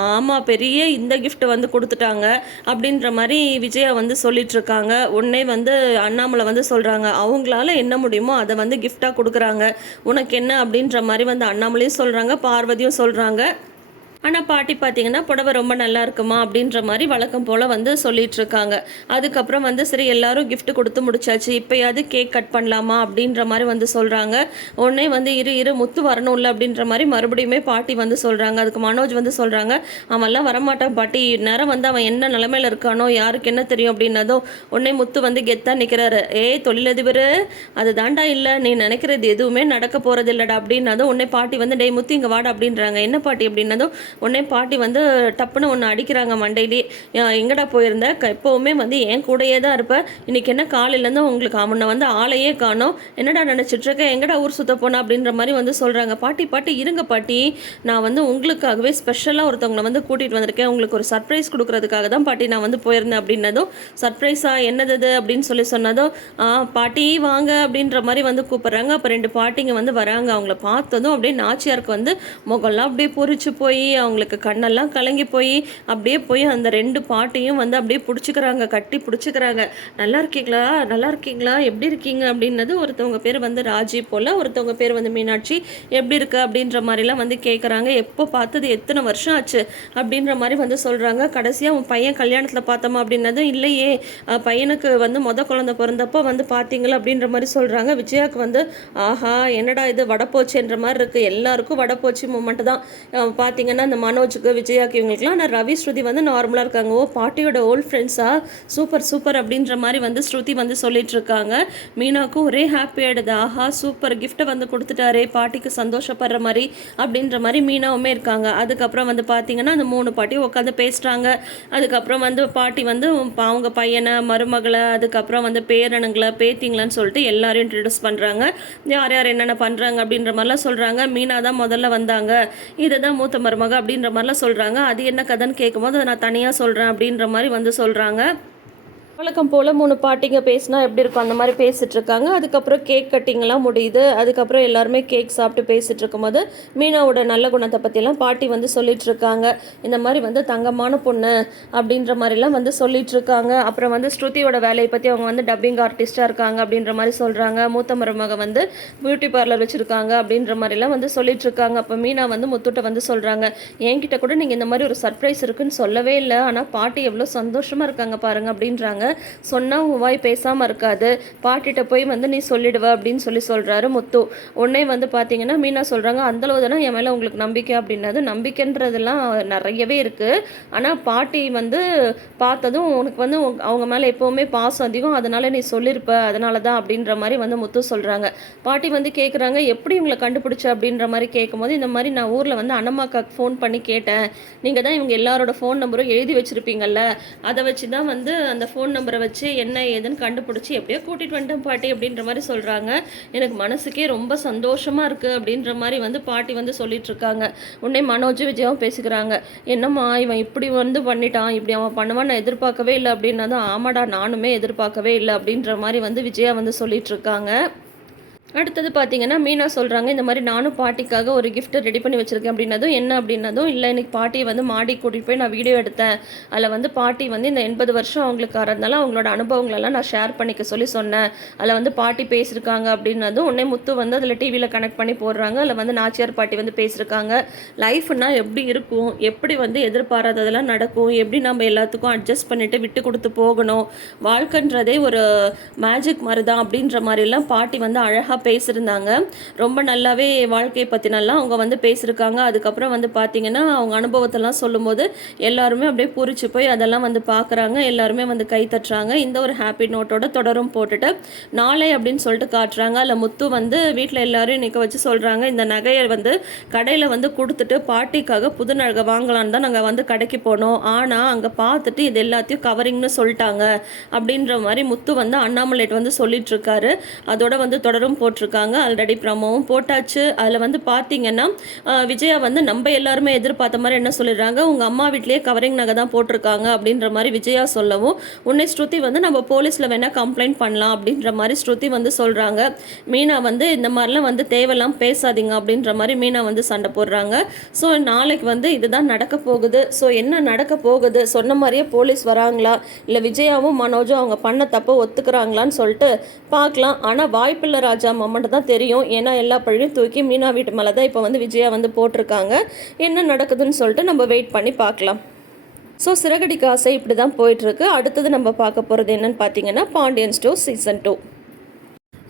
ஆமாம் பெரிய இந்த கிஃப்ட்டு வந்து கொடுத்துட்டாங்க அப்படின்ற மாதிரி விஜயா வந்து சொல்லிட்டுருக்காங்க. உடனே வந்து அண்ணாமலை வந்து சொல்கிறாங்க அவங்களால என்ன முடியுமோ அதை வந்து கிஃப்டாக கொடுக்குறாங்க. உனக்கு என்ன? அப்படின்ற மாதிரி வந்து அண்ணாமலையும் சொல்கிறாங்க பார்வதியும் சொல்கிறாங்க ஆனால் பாட்டி பார்த்தீங்கன்னா புடவை ரொம்ப நல்லா இருக்குமா அப்படின்ற மாதிரி வழக்கம் போல் வந்து சொல்லிட்டு இருக்காங்க. அதுக்கப்புறம் வந்து சரி எல்லாரும் கிஃப்ட் கொடுத்து முடிச்சாச்சு. இப்போயாவது கேக் கட் பண்ணலாமா அப்படின்ற மாதிரி வந்து சொல்கிறாங்க உடனே வந்து இரு இரு முத்து வரணும்ல அப்படின்ற மாதிரி மறுபடியுமே பாட்டி வந்து சொல்கிறாங்க அதுக்கு மனோஜ் வந்து சொல்கிறாங்க அவன்லாம் வரமாட்டான் பாட்டி. நேரம் வந்து அவன் என்ன நிலமையில இருக்கானோ யாருக்கு என்ன தெரியும்? அப்படின்னதும் உடனே முத்து வந்து கெத்தா நிற்கிறாரு ஏய் தொழிலதிபர் அது தாண்டா இல்லை. நீ நினைக்கிறது எதுவுமே நடக்க போகிறது இல்லைடா. அப்படின்னதும் உடனே பாட்டி வந்து டே முத்து இங்கே வாடா அப்படின்றாங்க. என்ன பாட்டி? அப்படின்னதும் உடனே பாட்டி வந்து டப்புன்னு ஒன்று அடிக்கிறாங்க மண்டையிலே. எங்கடா போயிருந்த? எப்போவுமே வந்து என் கூடயே தான் இருப்பேன் இன்னைக்கு என்ன காலையிலேருந்து உங்களுக்கு அவனை வந்து ஆளையே காணும். என்னடா நினச்சிட்டு இருக்க எங்கடா ஊர் சுத்த போனா? அப்படின்ற மாதிரி வந்து சொல்கிறாங்க பாட்டி பாட்டி இருங்க பாட்டி. நான் வந்து உங்களுக்காகவே ஸ்பெஷலாக ஒருத்தவங்களை வந்து கூட்டிகிட்டு வந்திருக்கேன். உங்களுக்கு ஒரு சர்ப்ரைஸ் கொடுக்கறதுக்காக தான் பாட்டி நான் வந்து போயிருந்தேன் அப்படின்னதும் சர்ப்ரைஸா என்னது அப்படின்னு சொல்லி சொன்னதும் பாட்டி வாங்க. அப்படின்ற மாதிரி வந்து கூப்பிட்றாங்க. அப்போ ரெண்டு பாட்டிங்க வந்து வராங்க. அவங்கள பார்த்ததும் அப்படியே நாச்சியாருக்கு வந்து முகம்லாம் அப்படியே பொறிச்சு போய் அவங்களுக்கு கண்ணெல்லாம் கலங்கி போய் அப்படியே போய் அந்த ரெண்டு பாட்டையும் வந்து அப்படியே பிடிச்சிக்கிறாங்க கட்டி பிடிச்சிக்கிறாங்க. நல்லா இருக்கீங்களா? நல்லா இருக்கீங்களா? எப்படி இருக்கீங்க? அப்படின்னது ஒருத்தவங்க பேர் வந்து ராஜி போல் ஒருத்தவங்க பேர் வந்து மீனாட்சி. எப்படி இருக்கு? அப்படின்ற மாதிரிலாம் வந்து கேட்குறாங்க எப்போ பார்த்தது? எத்தனை வருஷம் ஆச்சு? அப்படின்ற மாதிரி வந்து சொல்கிறாங்க கடைசியாக உன் பையன் கல்யாணத்தில் பார்த்தோமா? அப்படின்னதும் இல்லையே. பையனுக்கு வந்து மொத குழந்தை பிறந்தப்போ வந்து பார்த்தீங்களா? அப்படின்ற மாதிரி சொல்கிறாங்க விஜயாவுக்கு வந்து ஆஹா என்னடா இது? வடப்போச்சுன்ற மாதிரி இருக்குது எல்லாருக்கும் வடப்போச்சு மூமெண்ட் தான். பார்த்தீங்கன்னா இந்த மனோஜுக்கு விஜயாக்கு இவங்களுக்குலாம் ஆனால் ரவி ஸ்ருதி வந்து நார்மலாக இருக்காங்க. ஓ பாட்டியோட ஓல்ட் ஃப்ரெண்ட்ஸாக சூப்பர் சூப்பர் அப்படின்ற மாதிரி வந்து ஸ்ருதி வந்து சொல்லிட்டு இருக்காங்க. மீனாக்கும் ஒரே ஹாப்பி ஆகிடுது ஆஹா சூப்பர். கிஃப்ட்டை வந்து கொடுத்துட்டாரே பாட்டிக்கு சந்தோஷப்படுற மாதிரி அப்படின்ற மாதிரி மீனாவுமே இருக்காங்க. அதுக்கப்புறம் வந்து பார்த்தீங்கன்னா அந்த மூணு பாட்டியும் உட்காந்து பேசுகிறாங்க அதுக்கப்புறம் வந்து பாட்டி வந்து அவங்க பையனை மருமகளை அதுக்கப்புறம் வந்து பேரனுங்களை பேத்திங்களான்னு சொல்லிட்டு எல்லாரையும் இன்ட்ரடியூஸ் பண்ணுறாங்க யார் யார் என்னென்ன பண்ணுறாங்க அப்படின்ற மாதிரிலாம் சொல்கிறாங்க மீனா தான் முதல்ல வந்தாங்க. இதை தான் மூத்த மருமக அப்படின்ற மாதிரிலாம் சொல்கிறாங்க அது என்ன கதைன்னு கேட்கும்போது அதை நான் தனியாக சொல்கிறேன் அப்படின்ற மாதிரி வந்து சொல்கிறாங்க வழக்கம் போல் மூணு பாட்டிங்க பேசினா எப்படி இருக்கும்? அந்த மாதிரி பேசிட்டு இருக்காங்க. அதுக்கப்புறம் கேக் கட்டிங்லாம் முடியுது. அதுக்கப்புறம் எல்லாருமே கேக் சாப்பிட்டு பேசிட்டு இருக்கும்போது மீனாவோட நல்ல குணத்தை பற்றிலாம் பாட்டி வந்து சொல்லிட்டு இருக்காங்க. இந்த மாதிரி வந்து தங்கமான பொண்ணு அப்படின்ற மாதிரிலாம் வந்து சொல்லிட்டு இருக்காங்க. அப்புறம் வந்து ஸ்ருதியோட வேலையை பற்றி அவங்க வந்து டப்பிங் ஆர்டிஸ்டாக இருக்காங்க அப்படின்ற மாதிரி சொல்கிறாங்க மூத்த மருமக வந்து பியூட்டி பார்லர் வச்சுருக்காங்க அப்படின்ற மாதிரிலாம் வந்து சொல்லிட்டு இருக்காங்க. அப்போ மீனா வந்து முத்துட்ட வந்து சொல்கிறாங்க என்கிட்ட கூட நீங்கள் இந்த மாதிரி ஒரு சர்ப்ரைஸ் இருக்குன்னு சொல்லவே இல்லை. ஆனால் பாட்டி எவ்வளோ சந்தோஷமாக இருக்காங்க பாருங்கள் அப்படின்றாங்க. சொன்னால் உன் வாய் பேசாமல் இருக்காது. பாட்டிகிட்ட போய் வந்து நீ சொல்லிடுவ அப்படின்னு சொல்லி சொல்கிறாரு முத்து. உடனே வந்து பார்த்தீங்கன்னா மீனா சொல்கிறாங்க அந்தளவு தானே என் மேலே உங்களுக்கு நம்பிக்கை? அப்படின்னது நம்பிக்கைன்றதெல்லாம் நிறையவே இருக்குது ஆனால் பாட்டி வந்து பார்த்ததும் உனக்கு வந்து அவங்க மேலே எப்போவுமே பாசம் அதிகம். அதனால் நீ சொல்லியிருப்ப அதனால தான் அப்படின்ற மாதிரி வந்து முத்து சொல்கிறாங்க பாட்டி வந்து கேட்குறாங்க எப்படி உங்களை கண்டுபிடிச்ச? அப்படின்ற மாதிரி கேட்கும்போது இந்த மாதிரி நான் ஊரில் வந்து அண்ணம்மாக்காக்கு ஃபோன் பண்ணி கேட்டேன். நீங்கள் தான் இவங்க எல்லாரோட ஃபோன் நம்பரும் எழுதி வச்சுருப்பீங்கல்ல? அதை வச்சு தான் வந்து அந்த ஃபோன் நம்பரை வச்சு என்ன ஏதுன்னு கண்டுபிடிச்சி எப்படியோ கூட்டிகிட்டு வந்துட்டேன் பாட்டி அப்படின்ற மாதிரி சொல்கிறாங்க எனக்கு மனசுக்கே ரொம்ப சந்தோஷமாக இருக்குது அப்படின்ற மாதிரி வந்து பாட்டி வந்து சொல்லிட்டு இருக்காங்க. உடனே மனோஜ் விஜயாவும் பேசிக்கிறாங்க. என்னம்மா இவன் இப்படி வந்து பண்ணிட்டான் இப்படி அவன் பண்ணுவான் நான் எதிர்பார்க்கவே இல்லை அப்படின்னா தான் ஆமாடா நானுமே எதிர்பார்க்கவே இல்லை அப்படின்ற மாதிரி வந்து விஜயா வந்து சொல்லிட்டு இருக்காங்க. அடுத்தது பார்த்தீங்கன்னா மீனா சொல்கிறாங்க இந்த மாதிரி நானும் பாட்டிக்காக ஒரு கிஃப்ட்டை ரெடி பண்ணி வச்சுருக்கேன் அப்படின்னதும் என்ன அப்படின்னதும் இல்லை இன்னைக்கு பாட்டியை வந்து மாடி கூட்டிகிட்டு போய் நான் வீடியோ எடுத்தேன். அதில் வந்து பாட்டி வந்து இந்த எண்பது வருஷம் அவங்களுக்கு ஆறதுனால அவங்களோட அனுபவங்களெல்லாம் நான் ஷேர் பண்ணிக்க சொல்லி சொன்னேன். அதில் வந்து பாட்டி பேசியிருக்காங்க அப்படின்னதும் உடனே முத்து வந்து அதில் டிவியில் கனெக்ட் பண்ணி போடுறாங்க. அதில் வந்து நாச்சியார் பாட்டி வந்து பேசியிருக்காங்க. லைஃப்னா எப்படி இருக்கும்? எப்படி வந்து எதிர்பாராததெல்லாம் நடக்கும்? எப்படி நம்ம எல்லாத்துக்கும் அட்ஜஸ்ட் பண்ணிவிட்டு விட்டு கொடுத்து போகணும்? வாழ்க்கைன்றதே ஒரு மேஜிக் மாதிரி தான் அப்படின்ற மாதிரிலாம் பாட்டி வந்து அழகாக பேசியிருந்தாங்க. ரொம்ப நல்லாவே வாழ்க்கையை பற்றினெல்லாம் அவங்க வந்து பேசியிருக்காங்க. அதுக்கப்புறம் வந்து பார்த்தீங்கன்னா அவங்க அனுபவத்தெல்லாம் சொல்லும்போது எல்லாருமே அப்படியே பூரிச்சு போய் அதெல்லாம் வந்து பார்க்குறாங்க எல்லாருமே வந்து கை தட்டுறாங்க. இந்த ஒரு ஹாப்பி நோட்டோட தொடரும் போட்டுட்டு நாளை அப்படின்னு சொல்லிட்டு காட்டுறாங்க. அதில் முத்து வந்து வீட்டில் எல்லாரையும் நிற்க வச்சு சொல்கிறாங்க இந்த நகையை வந்து கடையில் வந்து கொடுத்துட்டு பாட்டிக்காக புது நகை வாங்கலான்னு தான் நாங்கள் வந்து கடைக்கு போனோம். ஆனால் அங்கே பார்த்துட்டு இது எல்லாத்தையும் கவரிங்னு சொல்லிட்டாங்க. அப்படின்ற மாதிரி முத்து வந்து அண்ணாமலைட் வந்து சொல்லிட்டு இருக்காரு. அதோட வந்து தொடரும் போட்டிருக்காங்க. ஆல்ரெடி ப்ரமோவும் போட்டாச்சு. அதில் வந்து பார்த்தீங்கன்னா விஜயா வந்து நம்ம எல்லாருமே எதிர்பார்த்த மாதிரி என்ன சொல்லிடுறாங்க? உங்கள் அம்மா வீட்லேயே கவரிங் நகை தான் போட்டிருக்காங்க அப்படின்ற மாதிரி விஜயா சொல்லவும். உன்னை ஸ்ருதி வந்து நம்ம போலீஸில் வேணால் கம்ப்ளைண்ட் பண்ணலாம் அப்படின்ற மாதிரி ஸ்ருதி வந்து சொல்கிறாங்க மீனா வந்து இந்த மாதிரிலாம் வந்து தேவையெல்லாம் பேசாதீங்க அப்படின்ற மாதிரி மீனா வந்து சண்டை போடுறாங்க. ஸோ நாளைக்கு வந்து இதுதான் நடக்க போகுது. ஸோ என்ன நடக்க போகுது? சொன்ன மாதிரியே போலீஸ் வராங்களா? இல்லை விஜயாவும் மனோஜும் அவங்க பண்ண தப்பை ஒத்துக்கிறாங்களான்னு சொல்லிட்டு பார்க்கலாம் ஆனால் வாய்ப்பில்லை ராஜா. மொமெண்ட் தான் தெரியும். ஏன்னா எல்லா பழியும் தூக்கி மீனா வீட்டு மேலே தான் இப்போ வந்து விஜயா வந்து போட்டிருக்காங்க. என்ன நடக்குதுன்னு சொல்லிட்டு நம்ம வெயிட் பண்ணி பார்க்கலாம். ஸோ சிறகடிக்க ஆசை இப்படி தான் போயிட்டுருக்கு அடுத்தது நம்ம பார்க்க போகிறது என்னன்னு பார்த்தீங்கன்னா பாண்டியன் ஸ்டோ சீசன் டூ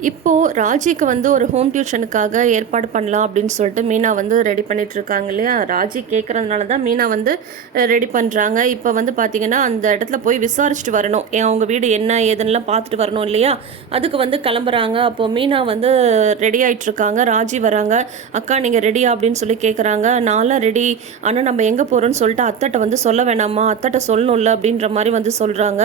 இப்போது ராஜிக்கு வந்து ஒரு ஹோம் டியூஷனுக்காக ஏற்பாடு பண்ணலாம் அப்படின்னு சொல்லிட்டு மீனா வந்து ரெடி பண்ணிகிட்ருக்காங்க இருக்காங்க இல்லையா? ராஜி கேட்குறதுனால தான் மீனா வந்து ரெடி பண்ணுறாங்க இப்போ வந்து பார்த்தீங்கன்னா அந்த இடத்துல போய் விசாரிச்சுட்டு வரணும். ஏன் அவங்க வீடு என்ன ஏதுன்னெலாம் பார்த்துட்டு வரணும் இல்லையா? அதுக்கு வந்து கிளம்புறாங்க. அப்போது மீனா வந்து ரெடி ஆகிட்ருக்காங்க ராஜி வராங்க. அக்கா நீங்கள் ரெடியா? அப்படின்னு சொல்லி கேட்குறாங்க நான்லாம் ரெடி. ஆனால் நம்ம எங்கே போகிறோம்னு சொல்லிட்டு அத்தைட்ட வந்து சொல்ல வேணாமா? அத்தைட்ட சொல்லணும்ல? அப்படின்ற மாதிரி வந்து சொல்கிறாங்க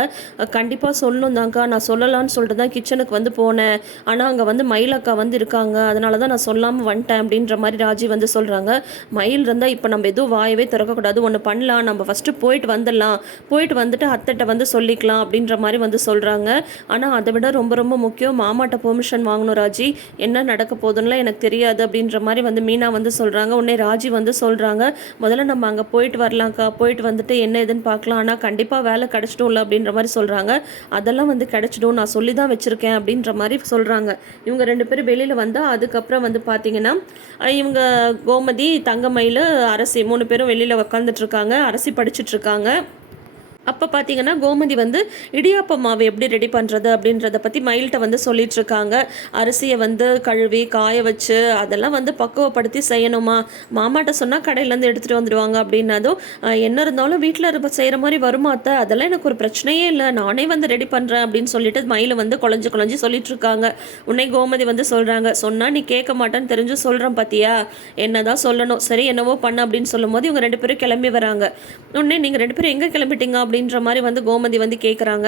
கண்டிப்பாக சொல்லணும் தான்க்கா. நான் சொல்லலான்னு சொல்லிட்டு தான் கிச்சனுக்கு வந்து போனேன். ஆனால் அங்கே வந்து மயிலக்கா வந்து இருக்காங்க. அதனால தான் நான் சொல்லாமல் வந்துட்டேன் அப்படின்ற மாதிரி ராஜி வந்து சொல்கிறாங்க மயில் இருந்தால் இப்போ நம்ம எதுவும் வாயவே திறக்கக்கூடாது. ஒன்று பண்ணலாம். நம்ம ஃபஸ்ட்டு போயிட்டு வந்துடலாம். போயிட்டு வந்துட்டு அத்தைட்ட வந்து சொல்லிக்கலாம் அப்படின்ற மாதிரி வந்து சொல்கிறாங்க ஆனால் அதை விட ரொம்ப ரொம்ப முக்கியம் மாமாட்ட பெர்மிஷன் வாங்கணும் ராஜி. என்ன நடக்க போகுதுன்னுலாம் எனக்கு தெரியாது அப்படின்ற மாதிரி வந்து மீனா வந்து சொல்கிறாங்க உடனே ராஜி வந்து சொல்கிறாங்க முதல்ல நம்ம அங்கே போயிட்டு வரலாம்க்கா. போயிட்டு வந்துட்டு என்ன ஏதுன்னு பார்க்கலாம். ஆனால் கண்டிப்பாக வேலை கிடச்சிடும்ல அப்படின்ற மாதிரி சொல்கிறாங்க அதெல்லாம் வந்து கிடச்சிடும். நான் சொல்லி தான் வச்சுருக்கேன் அப்படின்ற மாதிரி சொல்கிறாங்க இவங்க ரெண்டு பேரும் வெளியில் வந்தால் அதுக்கப்புறம் வந்து பார்த்தீங்கன்னா இவங்க கோமதி தங்கமயில் அரசி மூணு பேரும் வெளியில் உக்காந்துட்ருக்காங்க அரசி படிச்சுட்ருக்காங்க இருக்காங்க. அப்போ பார்த்தீங்கன்னா கோமதி வந்து இடியாப்ப மாவு எப்படி ரெடி பண்ணுறது அப்படின்றத பற்றி மயில்கிட்ட வந்து சொல்லிட்டு இருக்காங்க. அரிசியை வந்து கழுவி காய வச்சு அதெல்லாம் வந்து பக்குவப்படுத்தி செய்யணுமா? மாமாட்ட சொன்னால் கடையிலேருந்து எடுத்துகிட்டு வந்துடுவாங்க அப்படின்னதும் என்ன இருந்தாலும் வீட்டில் இருப்ப செய்கிற மாதிரி வருமாத்த அதெல்லாம் எனக்கு ஒரு பிரச்சனையே இல்லை. நானே வந்து ரெடி பண்ணுறேன் அப்படின்னு சொல்லிட்டு மயில் வந்து குழஞ்சி குழஞ்சி சொல்லிட்டு இருக்காங்க. உன்னை கோமதி வந்து சொல்கிறாங்க சொன்னால் நீ கேட்க மாட்டேன்னு தெரிஞ்சு சொல்கிறேன் பார்த்தியா என்ன தான் சொல்லணும்? சரி என்னவோ பண்ண அப்படின்னு சொல்லும் போது இவங்க ரெண்டு பேரும் கிளம்பி வராங்க. உடனே நீங்கள் ரெண்டு பேரும் எங்கே கிளம்பிட்டீங்க அப்படின்ற மாதிரி வந்து கோமதி வந்து கேட்குறாங்க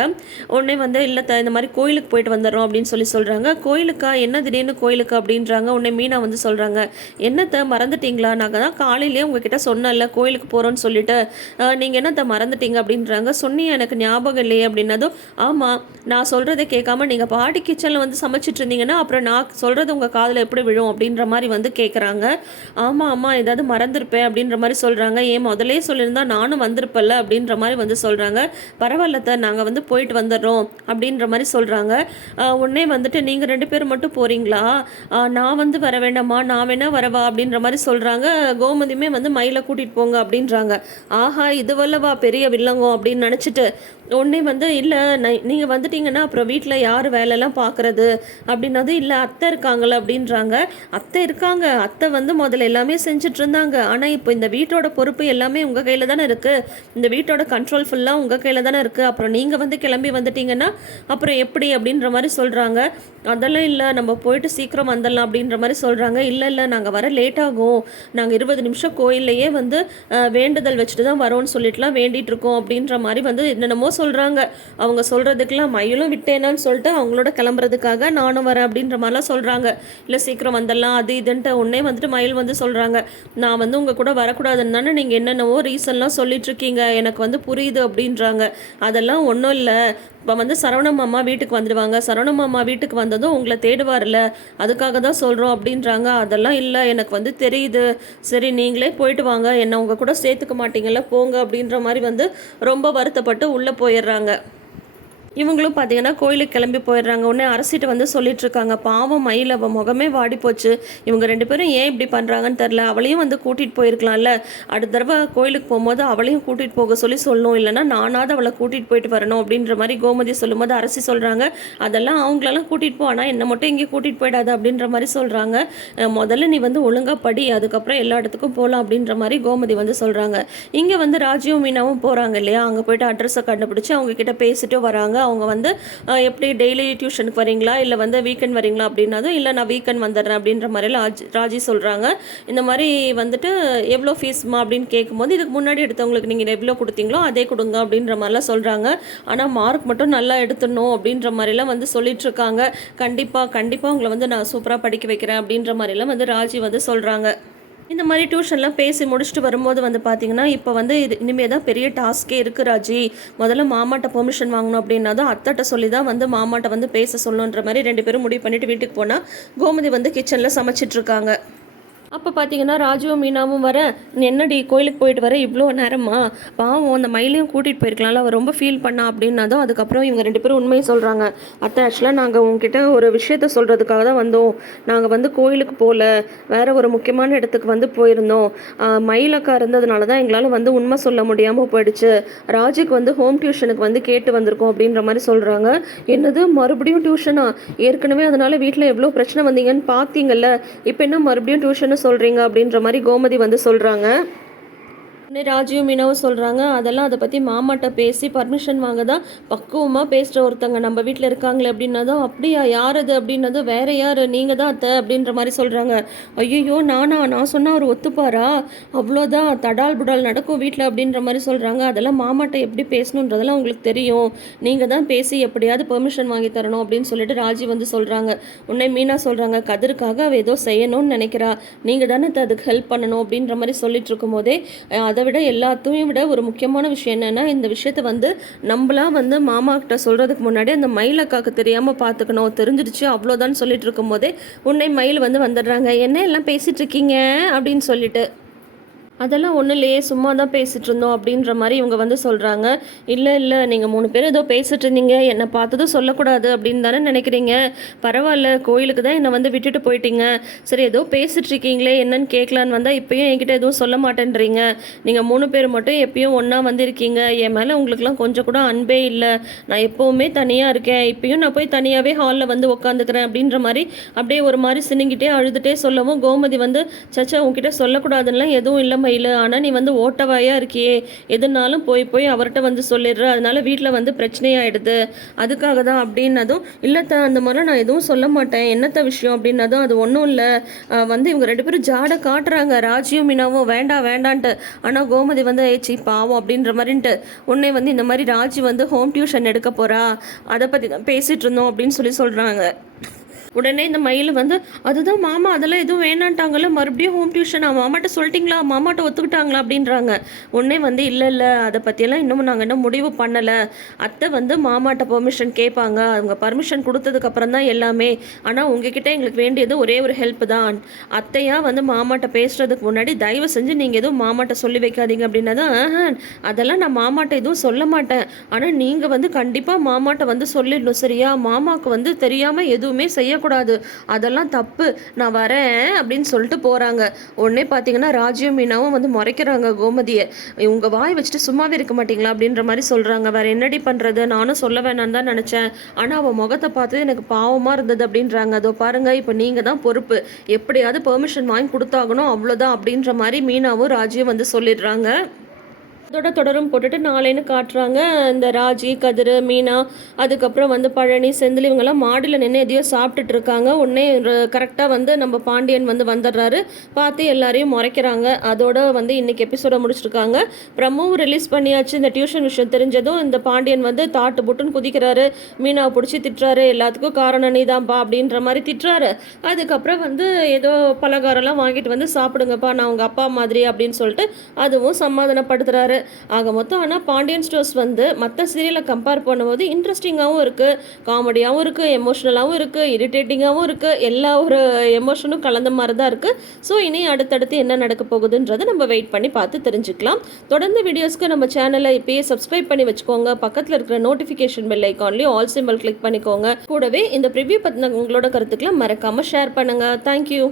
உடனே வந்து இல்லை த இந்த மாதிரி கோயிலுக்கு போயிட்டு வந்துடுறோம் அப்படின்னு சொல்லி சொல்கிறாங்க கோயிலுக்கா? என்ன திடீர்னு கோயிலுக்கு? அப்படின்றாங்க. உடனே மீனா வந்து சொல்கிறாங்க என்னத்தை மறந்துட்டீங்களா? நாங்கள் தான் காலையிலேயே உங்ககிட்ட சொன்னேன்ல கோயிலுக்கு போகிறோன்னு சொல்லிட்டு. நீங்கள் என்னத்தை மறந்துட்டீங்க? அப்படின்றாங்க. சொன்னி எனக்கு ஞாபகம் இல்லையே அப்படின்னதும் ஆமாம் நான் சொல்கிறத கேட்காம நீங்கள் பாட்டி கிச்சனில் வந்து சமைச்சிட்டு இருந்தீங்கன்னா அப்புறம் நான் சொல்கிறது உங்கள் காதில் எப்படி விழும்? அப்படின்ற மாதிரி வந்து கேட்குறாங்க ஆமாம் ஆமாம் ஏதாவது மறந்துருப்பேன் அப்படின்ற மாதிரி சொல்கிறாங்க ஏன் முதலே சொல்லியிருந்தா நானும் வந்திருப்பல்ல அப்படின்ற மாதிரி வந்து சொல்கிறாங்க பரவாயில்ல சார் நாங்கள் வந்து போயிட்டு வந்துடுறோம் அப்படின்ற மாதிரி சொல்கிறாங்க உடனே வந்துட்டு நீங்கள் ரெண்டு பேரும் மட்டும் போகிறீங்களா நான் வந்து வர வேண்டாமா நான் வேணா வரவா அப்படின்ற மாதிரி சொல்கிறாங்க கோமதியுமே வந்து மயிலை கூட்டிகிட்டு போங்க அப்படின்றாங்க. ஆஹா இது வல்லவா பெரிய வில்லங்கம் அப்படின்னு நினச்சிட்டு உடனே வந்து இல்லை நீங்கள் வந்துட்டீங்கன்னா அப்புறம் வீட்டில் யார் வேலைலாம் பார்க்குறது அப்படின்னது இல்லை அத்தை இருக்காங்களா அப்படின்றாங்க. அத்தை இருக்காங்க. அத்தை வந்து முதல்ல எல்லாமே செஞ்சுட்டு இருந்தாங்க ஆனால் இப்போ இந்த வீட்டோட பொறுப்பு எல்லாமே உங்கள் கையில் தானே இருக்குது இந்த வீட்டோட கண்ட்ரோல் ஃபுல்லாக உங்கள் கையில் தானே இருக்குது அப்புறம் நீங்கள் வந்து கிளம்பி வந்துட்டீங்கன்னா அப்புறம் எப்படி அப்படின்ற மாதிரி சொல்கிறாங்க அதெல்லாம் இல்லை நம்ம போயிட்டு சீக்கிரம் வந்துடலாம் அப்படின்ற மாதிரி சொல்கிறாங்க இல்லை இல்லை நாங்கள் வர லேட் ஆகும். நாங்கள் இருபது நிமிஷம் கோயில்லையே வந்து வேண்டுதல் வச்சுட்டு தான் வரோம்னு சொல்லிட்டுலாம் வேண்டிகிட்ருக்கோம் இருக்கோம் அப்படின்ற மாதிரி வந்து என்னென்னமோ சொல்கிறாங்க அவங்க சொல்கிறதுக்கெல்லாம் மயிலும் விட்டேனான்னு சொல்லிட்டு அவங்களோட கிளம்புறதுக்காக நானும் வரேன் அப்படின்ற மாதிரிலாம் சொல்கிறாங்க இல்லை சீக்கிரம் வந்துடலாம் அது இதுன்ட்டு உடனே வந்துட்டு மயில் வந்து சொல்கிறாங்க நான் வந்து உங்கள் கூட வரக்கூடாதுன்னு தானே நீங்கள் என்னென்னவோ ரீசன்லாம் சொல்லிட்டு இருக்கீங்க. எனக்கு வந்து புரியுது அப்படின்றாங்க. அதெல்லாம் ஒன்றும் இல்லை. இப்போ வந்து சரவணம் அம்மா வீட்டுக்கு வந்துடுவாங்க. சரவணம் அம்மா வீட்டுக்கு வந்ததும் உங்களை தேடுவார்ல அதுக்காக தான் சொல்கிறோம் அப்படின்றாங்க. அதெல்லாம் இல்லை எனக்கு வந்து தெரியுது. சரி நீங்களே போயிட்டு வாங்க. என்னை உங்கள் கூட சேர்த்துக்க மாட்டீங்கல்ல போங்க அப்படின்ற மாதிரி வந்து ரொம்ப வருத்தப்பட்டு உள்ளே போயிடுறாங்க. இவங்களும் பார்த்தீங்கன்னா கோயிலுக்கு கிளம்பி போயிடுறாங்க. உடனே அரசிட்ட வந்து சொல்லிட்டு இருக்காங்க பாவம் மயில் அவள் முகமே வாடி போச்சு. இவங்க ரெண்டு பேரும் ஏன் இப்படி பண்ணுறாங்கன்னு தெரில அவளையும் வந்து கூட்டிகிட்டு போயிருக்கலாம்ல. அடுத்த தடவை கோயிலுக்கு போகும்போது அவளையும் கூட்டிகிட்டு போக சொல்லி சொல்லணும். இல்லைன்னா நானாவது அவளை கூட்டிகிட்டு போயிட்டு வரணும் அப்படின்ற மாதிரி கோமதி சொல்லும்போது அரசி சொல்கிறாங்க அதெல்லாம் அவங்களெல்லாம் கூட்டிகிட்டு போ. ஆனால் என்னை மட்டும் இங்கே கூட்டிகிட்டு போயிடாது அப்படின்ற மாதிரி சொல்கிறாங்க முதல்ல நீ வந்து ஒழுங்காக படி. அதுக்கப்புறம் எல்லா இடத்துக்கும் போகலாம் அப்படின்ற மாதிரி கோமதி வந்து சொல்கிறாங்க இங்கே வந்து ராஜியும் மீனாவும் போகிறாங்க இல்லையா? அங்கே போயிட்டு அட்ரஸை கண்டுபிடிச்சி அவங்க கிட்ட பேசிட்டு வராங்க. அவங்க வந்து எப்படி டெய்லி டியூஷனுக்கு வரீங்களா இல்லை வந்து வீக்கெண்ட் வரீங்களா அப்படின்னதும் இல்லை நான் வீக்கெண்ட் வந்துடுறேன். அப்படின்ற மாதிரி ராஜ் ராஜி சொல்கிறாங்க இந்த மாதிரி வந்துட்டு எவ்வளோ ஃபீஸ்மா அப்படின்னு கேட்கும்போது இதுக்கு முன்னாடி எடுத்தவங்களுக்கு நீங்கள் எவ்வளோ கொடுத்தீங்களோ அதே கொடுங்க. அப்படின்ற மாதிரிலாம் சொல்கிறாங்க ஆனால் மார்க் மட்டும் நல்லா எடுத்துடணும் அப்படின்ற மாதிரிலாம் வந்து சொல்லிட்டு இருக்காங்க கண்டிப்பாக கண்டிப்பாக உங்களை வந்து நான் சூப்பராக படிக்க வைக்கிறேன் அப்படின்ற மாதிரிலாம் வந்து ராஜி வந்து சொல்கிறாங்க இந்த மாதிரி டியூஷன்லாம் பேசி முடிச்சுட்டு வரும்போது வந்து பார்த்தீங்கன்னா இப்போ வந்து இது இனிமேல் தான் பெரிய டாஸ்க்கே இருக்குது ராஜி. முதல்ல மாமாட்ட பெர்மிஷன் வாங்கணும் அப்படின்னா தான் அத்தைட்ட சொல்லி தான் வந்து மாமாட்ட வந்து பேச சொல்லணுன்ற மாதிரி ரெண்டு பேரும் முடிவு பண்ணிட்டு வீட்டுக்கு போனால் கோமதி வந்து கிச்சனில் சமைச்சிட்ருக்காங்க அப்போ பார்த்தீங்கன்னா ராஜுவும் மீனாவும் வர என்னடி கோயிலுக்கு போயிட்டு வர இவ்வளோ நேரமா? பாவம் அந்த மயிலையும் கூட்டிகிட்டு போயிருக்கலாம்ல அவள் ரொம்ப ஃபீல் பண்ணா அப்படின்னதும் அதுக்கப்புறம் இவங்க ரெண்டு பேரும் உண்மையை சொல்கிறாங்க அத்தை ஆக்சுவலாக நாங்கள் உங்ககிட்ட ஒரு விஷயத்த சொல்கிறதுக்காக தான் வந்தோம். நாங்கள் வந்து கோயிலுக்கு போகல வேற ஒரு முக்கியமான இடத்துக்கு வந்து போயிருந்தோம். மயிலக்கா இருந்ததுனால தான் எங்களால் வந்து உண்மை சொல்ல முடியாமல் போயிடுச்சு. ராஜுக்கு வந்து ஹோம் டியூஷனுக்கு வந்து கேட்டு வந்திருக்கோம் அப்படின்ற மாதிரி சொல்கிறாங்க என்னது? மறுபடியும் டியூஷனா ஏற்கனவே அதனால் வீட்டில் எவ்வளோ பிரச்சனை வந்தீங்கன்னு பார்த்தீங்கல்ல இப்போ என்ன மறுபடியும் டியூஷன்னு சொல்கிறீங்க அப்படின்ற மாதிரி கோமதி வந்து சொல்கிறாங்க உடனே ராஜியும் மீனாவும் சொல்கிறாங்க அதெல்லாம் அதை பற்றி மாமாட்ட பேசி பர்மிஷன் வாங்க தான் பக்குவமாக பேசுகிற ஒருத்தங்க நம்ம வீட்டில் இருக்காங்களே அப்படின்னதும் அப்படியா யார் அது? அப்படின்னதும் வேற யார்? நீங்கள் தான் அத்தை அப்படின்ற மாதிரி சொல்கிறாங்க ஐயோ நானா? நான் சொன்னால் அவர் ஒத்துப்பாரா? அவ்வளோதான் தடால் புடால் நடக்கும் வீட்டில் அப்படின்ற மாதிரி சொல்கிறாங்க அதெல்லாம் மாமாட்ட எப்படி பேசணுன்றதெல்லாம் உங்களுக்கு தெரியும். நீங்கள் தான் பேசி எப்படியாவது பெர்மிஷன் வாங்கி தரணும் அப்படின்னு சொல்லிட்டு ராஜி வந்து சொல்கிறாங்க உன்னை மீனா சொல்கிறாங்க கதிருக்காக அவள் ஏதோ செய்யணும்னு நினைக்கிறா. நீங்கள் தானே அதுக்கு ஹெல்ப் பண்ணணும் அப்படின்ற மாதிரி சொல்லிட்டு இருக்கும் போதே அதை விட எல்லாத்தையும் விட ஒரு முக்கியமான விஷயம் என்னென்னா இந்த விஷயத்த வந்து நம்மளா வந்து மாமா கிட்ட சொல்கிறதுக்கு முன்னாடி அந்த மயிலக்காக்கு தெரியாமல் பார்த்துக்கணும் தெரிஞ்சிடுச்சு அவ்வளோதான் சொல்லிட்டு இருக்கும்போதே உன்னை மயில் வந்து வந்துடுறாங்க. என்ன எல்லாம் பேசிகிட்டு இருக்கீங்க? அப்படின்னு சொல்லிட்டு. அதெல்லாம் ஒன்றும் இல்லையே சும்மா தான் பேசிகிட்டு இருந்தோம் அப்படின்ற மாதிரி இவங்க வந்து சொல்கிறாங்க இல்லை இல்லை நீங்கள் மூணு பேர் ஏதோ பேசிகிட்டு இருந்தீங்க என்னை பார்த்ததும் சொல்லக்கூடாது அப்படின்னு தானே நினைக்கிறீங்க. பரவாயில்ல கோயிலுக்கு தான் என்னை வந்து விட்டுட்டு போயிட்டீங்க. சரி ஏதோ பேசிட்டு இருக்கீங்களே என்னன்னு கேட்கலான்னு வந்தால் இப்போயும் என்கிட்ட எதுவும் சொல்ல மாட்டேன்றீங்க. நீங்கள் மூணு பேர் மட்டும் எப்பயும் ஒன்றா வந்திருக்கீங்க. என் மேலே உங்களுக்குலாம் கொஞ்சம் கூட அன்பே இல்லை. நான் எப்போவுமே தனியாக இருக்கேன். இப்போயும் நான் போய் தனியாகவே ஹாலில் வந்து உட்காந்துக்கிறேன் அப்படின்ற மாதிரி அப்படியே ஒரு மாதிரி சினுங்கிட்டே அழுதுகிட்டே சொல்லவும் கோமதி வந்து சச்சா உங்ககிட்ட சொல்லக்கூடாதுன்னெலாம் எதுவும் இல்லை மயில் ஆனால் நீ வந்து ஓட்டவாயாக இருக்கியே? எதுனாலும் போய் போய் அவர்கிட்ட வந்து சொல்லிடுற. அதனால வீட்டில் வந்து பிரச்சனையாயிடுது. அதுக்காக தான் அப்படின்னதும் இல்லைத்த அந்த மாதிரி நான் எதுவும் சொல்ல மாட்டேன். என்னத்த விஷயம் அப்படின்னதும் அது ஒன்றும் இல்லை. வந்து இவங்க ரெண்டு பேரும் ஜாடை காட்டுறாங்க. ராஜியும் மீனாவும் வேண்டாம் வேண்டான்ட்டு. ஆனால் கோமதி வந்து ஏச்சி பாவம் அப்படின்ற மாதிரின்ட்டு. உடனே வந்து இந்த மாதிரி ராஜி வந்து ஹோம் டியூஷன் எடுக்க போகிறா அதை பற்றி தான் பேசிகிட்டு இருந்தோம் அப்படின்னு சொல்லி சொல்கிறாங்க உடனே இந்த மயில் வந்து அதுதான் மாமா அதெல்லாம் எதுவும் வேணான்ட்டாங்கல்ல மறுபடியும் ஹோம் டியூஷன் மாமாட்ட சொல்லிட்டீங்களா? மாமாட்ட ஒத்துக்கிட்டாங்களா? அப்படின்றாங்க. உடனே வந்து இல்லை இல்லை அதை பற்றியெல்லாம் இன்னும் நாங்கள் இன்னும் முடிவு பண்ணலை. அத்தை வந்து மாமாட்ட பர்மிஷன் கேட்பாங்க. அவங்க பர்மிஷன் கொடுத்ததுக்கப்புறம் தான் எல்லாமே. ஆனால் உங்ககிட்ட எங்களுக்கு வேண்டியது ஒரே ஒரு ஹெல்ப் தான். அத்தையா வந்து மாமாட்ட பேசுறதுக்கு முன்னாடி தயவு செஞ்சு நீங்கள் எதுவும் மாமாட்ட சொல்லி வைக்காதீங்க அப்படின்னா தான் அதெல்லாம் நான் மாமாட்ட எதுவும் சொல்ல மாட்டேன். ஆனால் நீங்கள் வந்து கண்டிப்பாக மாமாட்ட வந்து சொல்லிடணும் சரியா? மாமாவுக்கு வந்து தெரியாமல் எதுவுமே செய்ய செய்யக்கூடாது அதெல்லாம் தப்பு. நான் வரேன் அப்படின்னு சொல்லிட்டு போகிறாங்க உடனே பார்த்தீங்கன்னா ராஜ்யம் மீனாவும் வந்து முறைக்கிறாங்க கோமதியை. உங்கள் வாய் வச்சுட்டு சும்மாவே இருக்க மாட்டீங்களா அப்படின்ற மாதிரி சொல்கிறாங்க வேறு என்னடி பண்ணுறது நானும் சொல்ல வேணாம்னு தான் நினச்சேன். ஆனால் அவள் முகத்தை பார்த்தது எனக்கு பாவமாக இருந்தது அப்படின்றாங்க. அதோ பாருங்க இப்போ நீங்கள் தான் பொறுப்பு. எப்படியாவது பெர்மிஷன் வாங்கி கொடுத்தாகணும் அவ்வளோதான் அப்படின்ற மாதிரி மீனாவும் ராஜியும் வந்து சொல்லிடுறாங்க. அதோட தொடரும் போட்டுட்டு நாளைன்னு காட்டுறாங்க. இந்த ராஜி கதிர் மீனா அதுக்கப்புறம் வந்து பழனி செந்தில் இவங்கெல்லாம் மாடியில் நின்று எதையோ சாப்பிட்டுட்டு இருக்காங்க. உடனே கரெக்டாக வந்து நம்ம பாண்டியன் வந்து வந்துடுறாரு. பார்த்து எல்லாரையும் முறைக்கிறாங்க. அதோட வந்து இன்னைக்கு எபிசோட முடிச்சிருக்காங்க. பிரம்மும் ரிலீஸ் பண்ணியாச்சு. இந்த டியூஷன் விஷயம் தெரிஞ்சதும் இந்த பாண்டியன் வந்து தாட்டு புட்டுன்னு குதிக்கிறாரு. மீனாவை பிடிச்சி திட்டுறாரு. எல்லாத்துக்கும் காரணம் நீதான்ப்பா அப்படின்ற மாதிரி திட்டுறாரு. அதுக்கப்புறம் வந்து ஏதோ பலகாரம்லாம் வாங்கிட்டு வந்து சாப்பிடுங்கப்பா நான் உங்கள் அப்பா மாதிரி அப்படின்னு சொல்லிட்டு அதுவும் சமாதானப்படுத்துறாரு. ஆக மொத்தம் ஆனால் பாண்டியன் ஸ்டோர்ஸ் வந்து மற்ற சீரியலை கம்பேர் பண்ணும்போது இன்ட்ரெஸ்டிங்காகவும் இருக்குது காமெடியாகவும் இருக்குது எமோஷ்னலாகவும் இருக்குது இரிட்டேட்டிங்காகவும் இருக்குது எல்லா ஒரு எமோஷனும் கலந்த மாதிரி தான் இருக்குது ஸோ இனி அடுத்தடுத்து என்ன நடக்க போகுதுன்றதை நம்ம வெயிட் பண்ணி பார்த்து தெரிஞ்சுக்கலாம். தொடர்ந்து வீடியோஸ்க்கு நம்ம சேனலை இப்பயே சப்ஸ்கிரைப் பண்ணி வச்சுக்கோங்க. பக்கத்தில் இருக்கிற நோட்டிஃபிகேஷன் பெல் ஐக்கான்லேயும் ஆல் சிம்பிள் கிளிக் பண்ணிக்கோங்க. கூடவே இந்த ப்ரிவியூ பற்றின உங்களோட கருத்துக்களை மறக்காமல் ஷேர் பண்ணுங்கள் தேங்க்யூ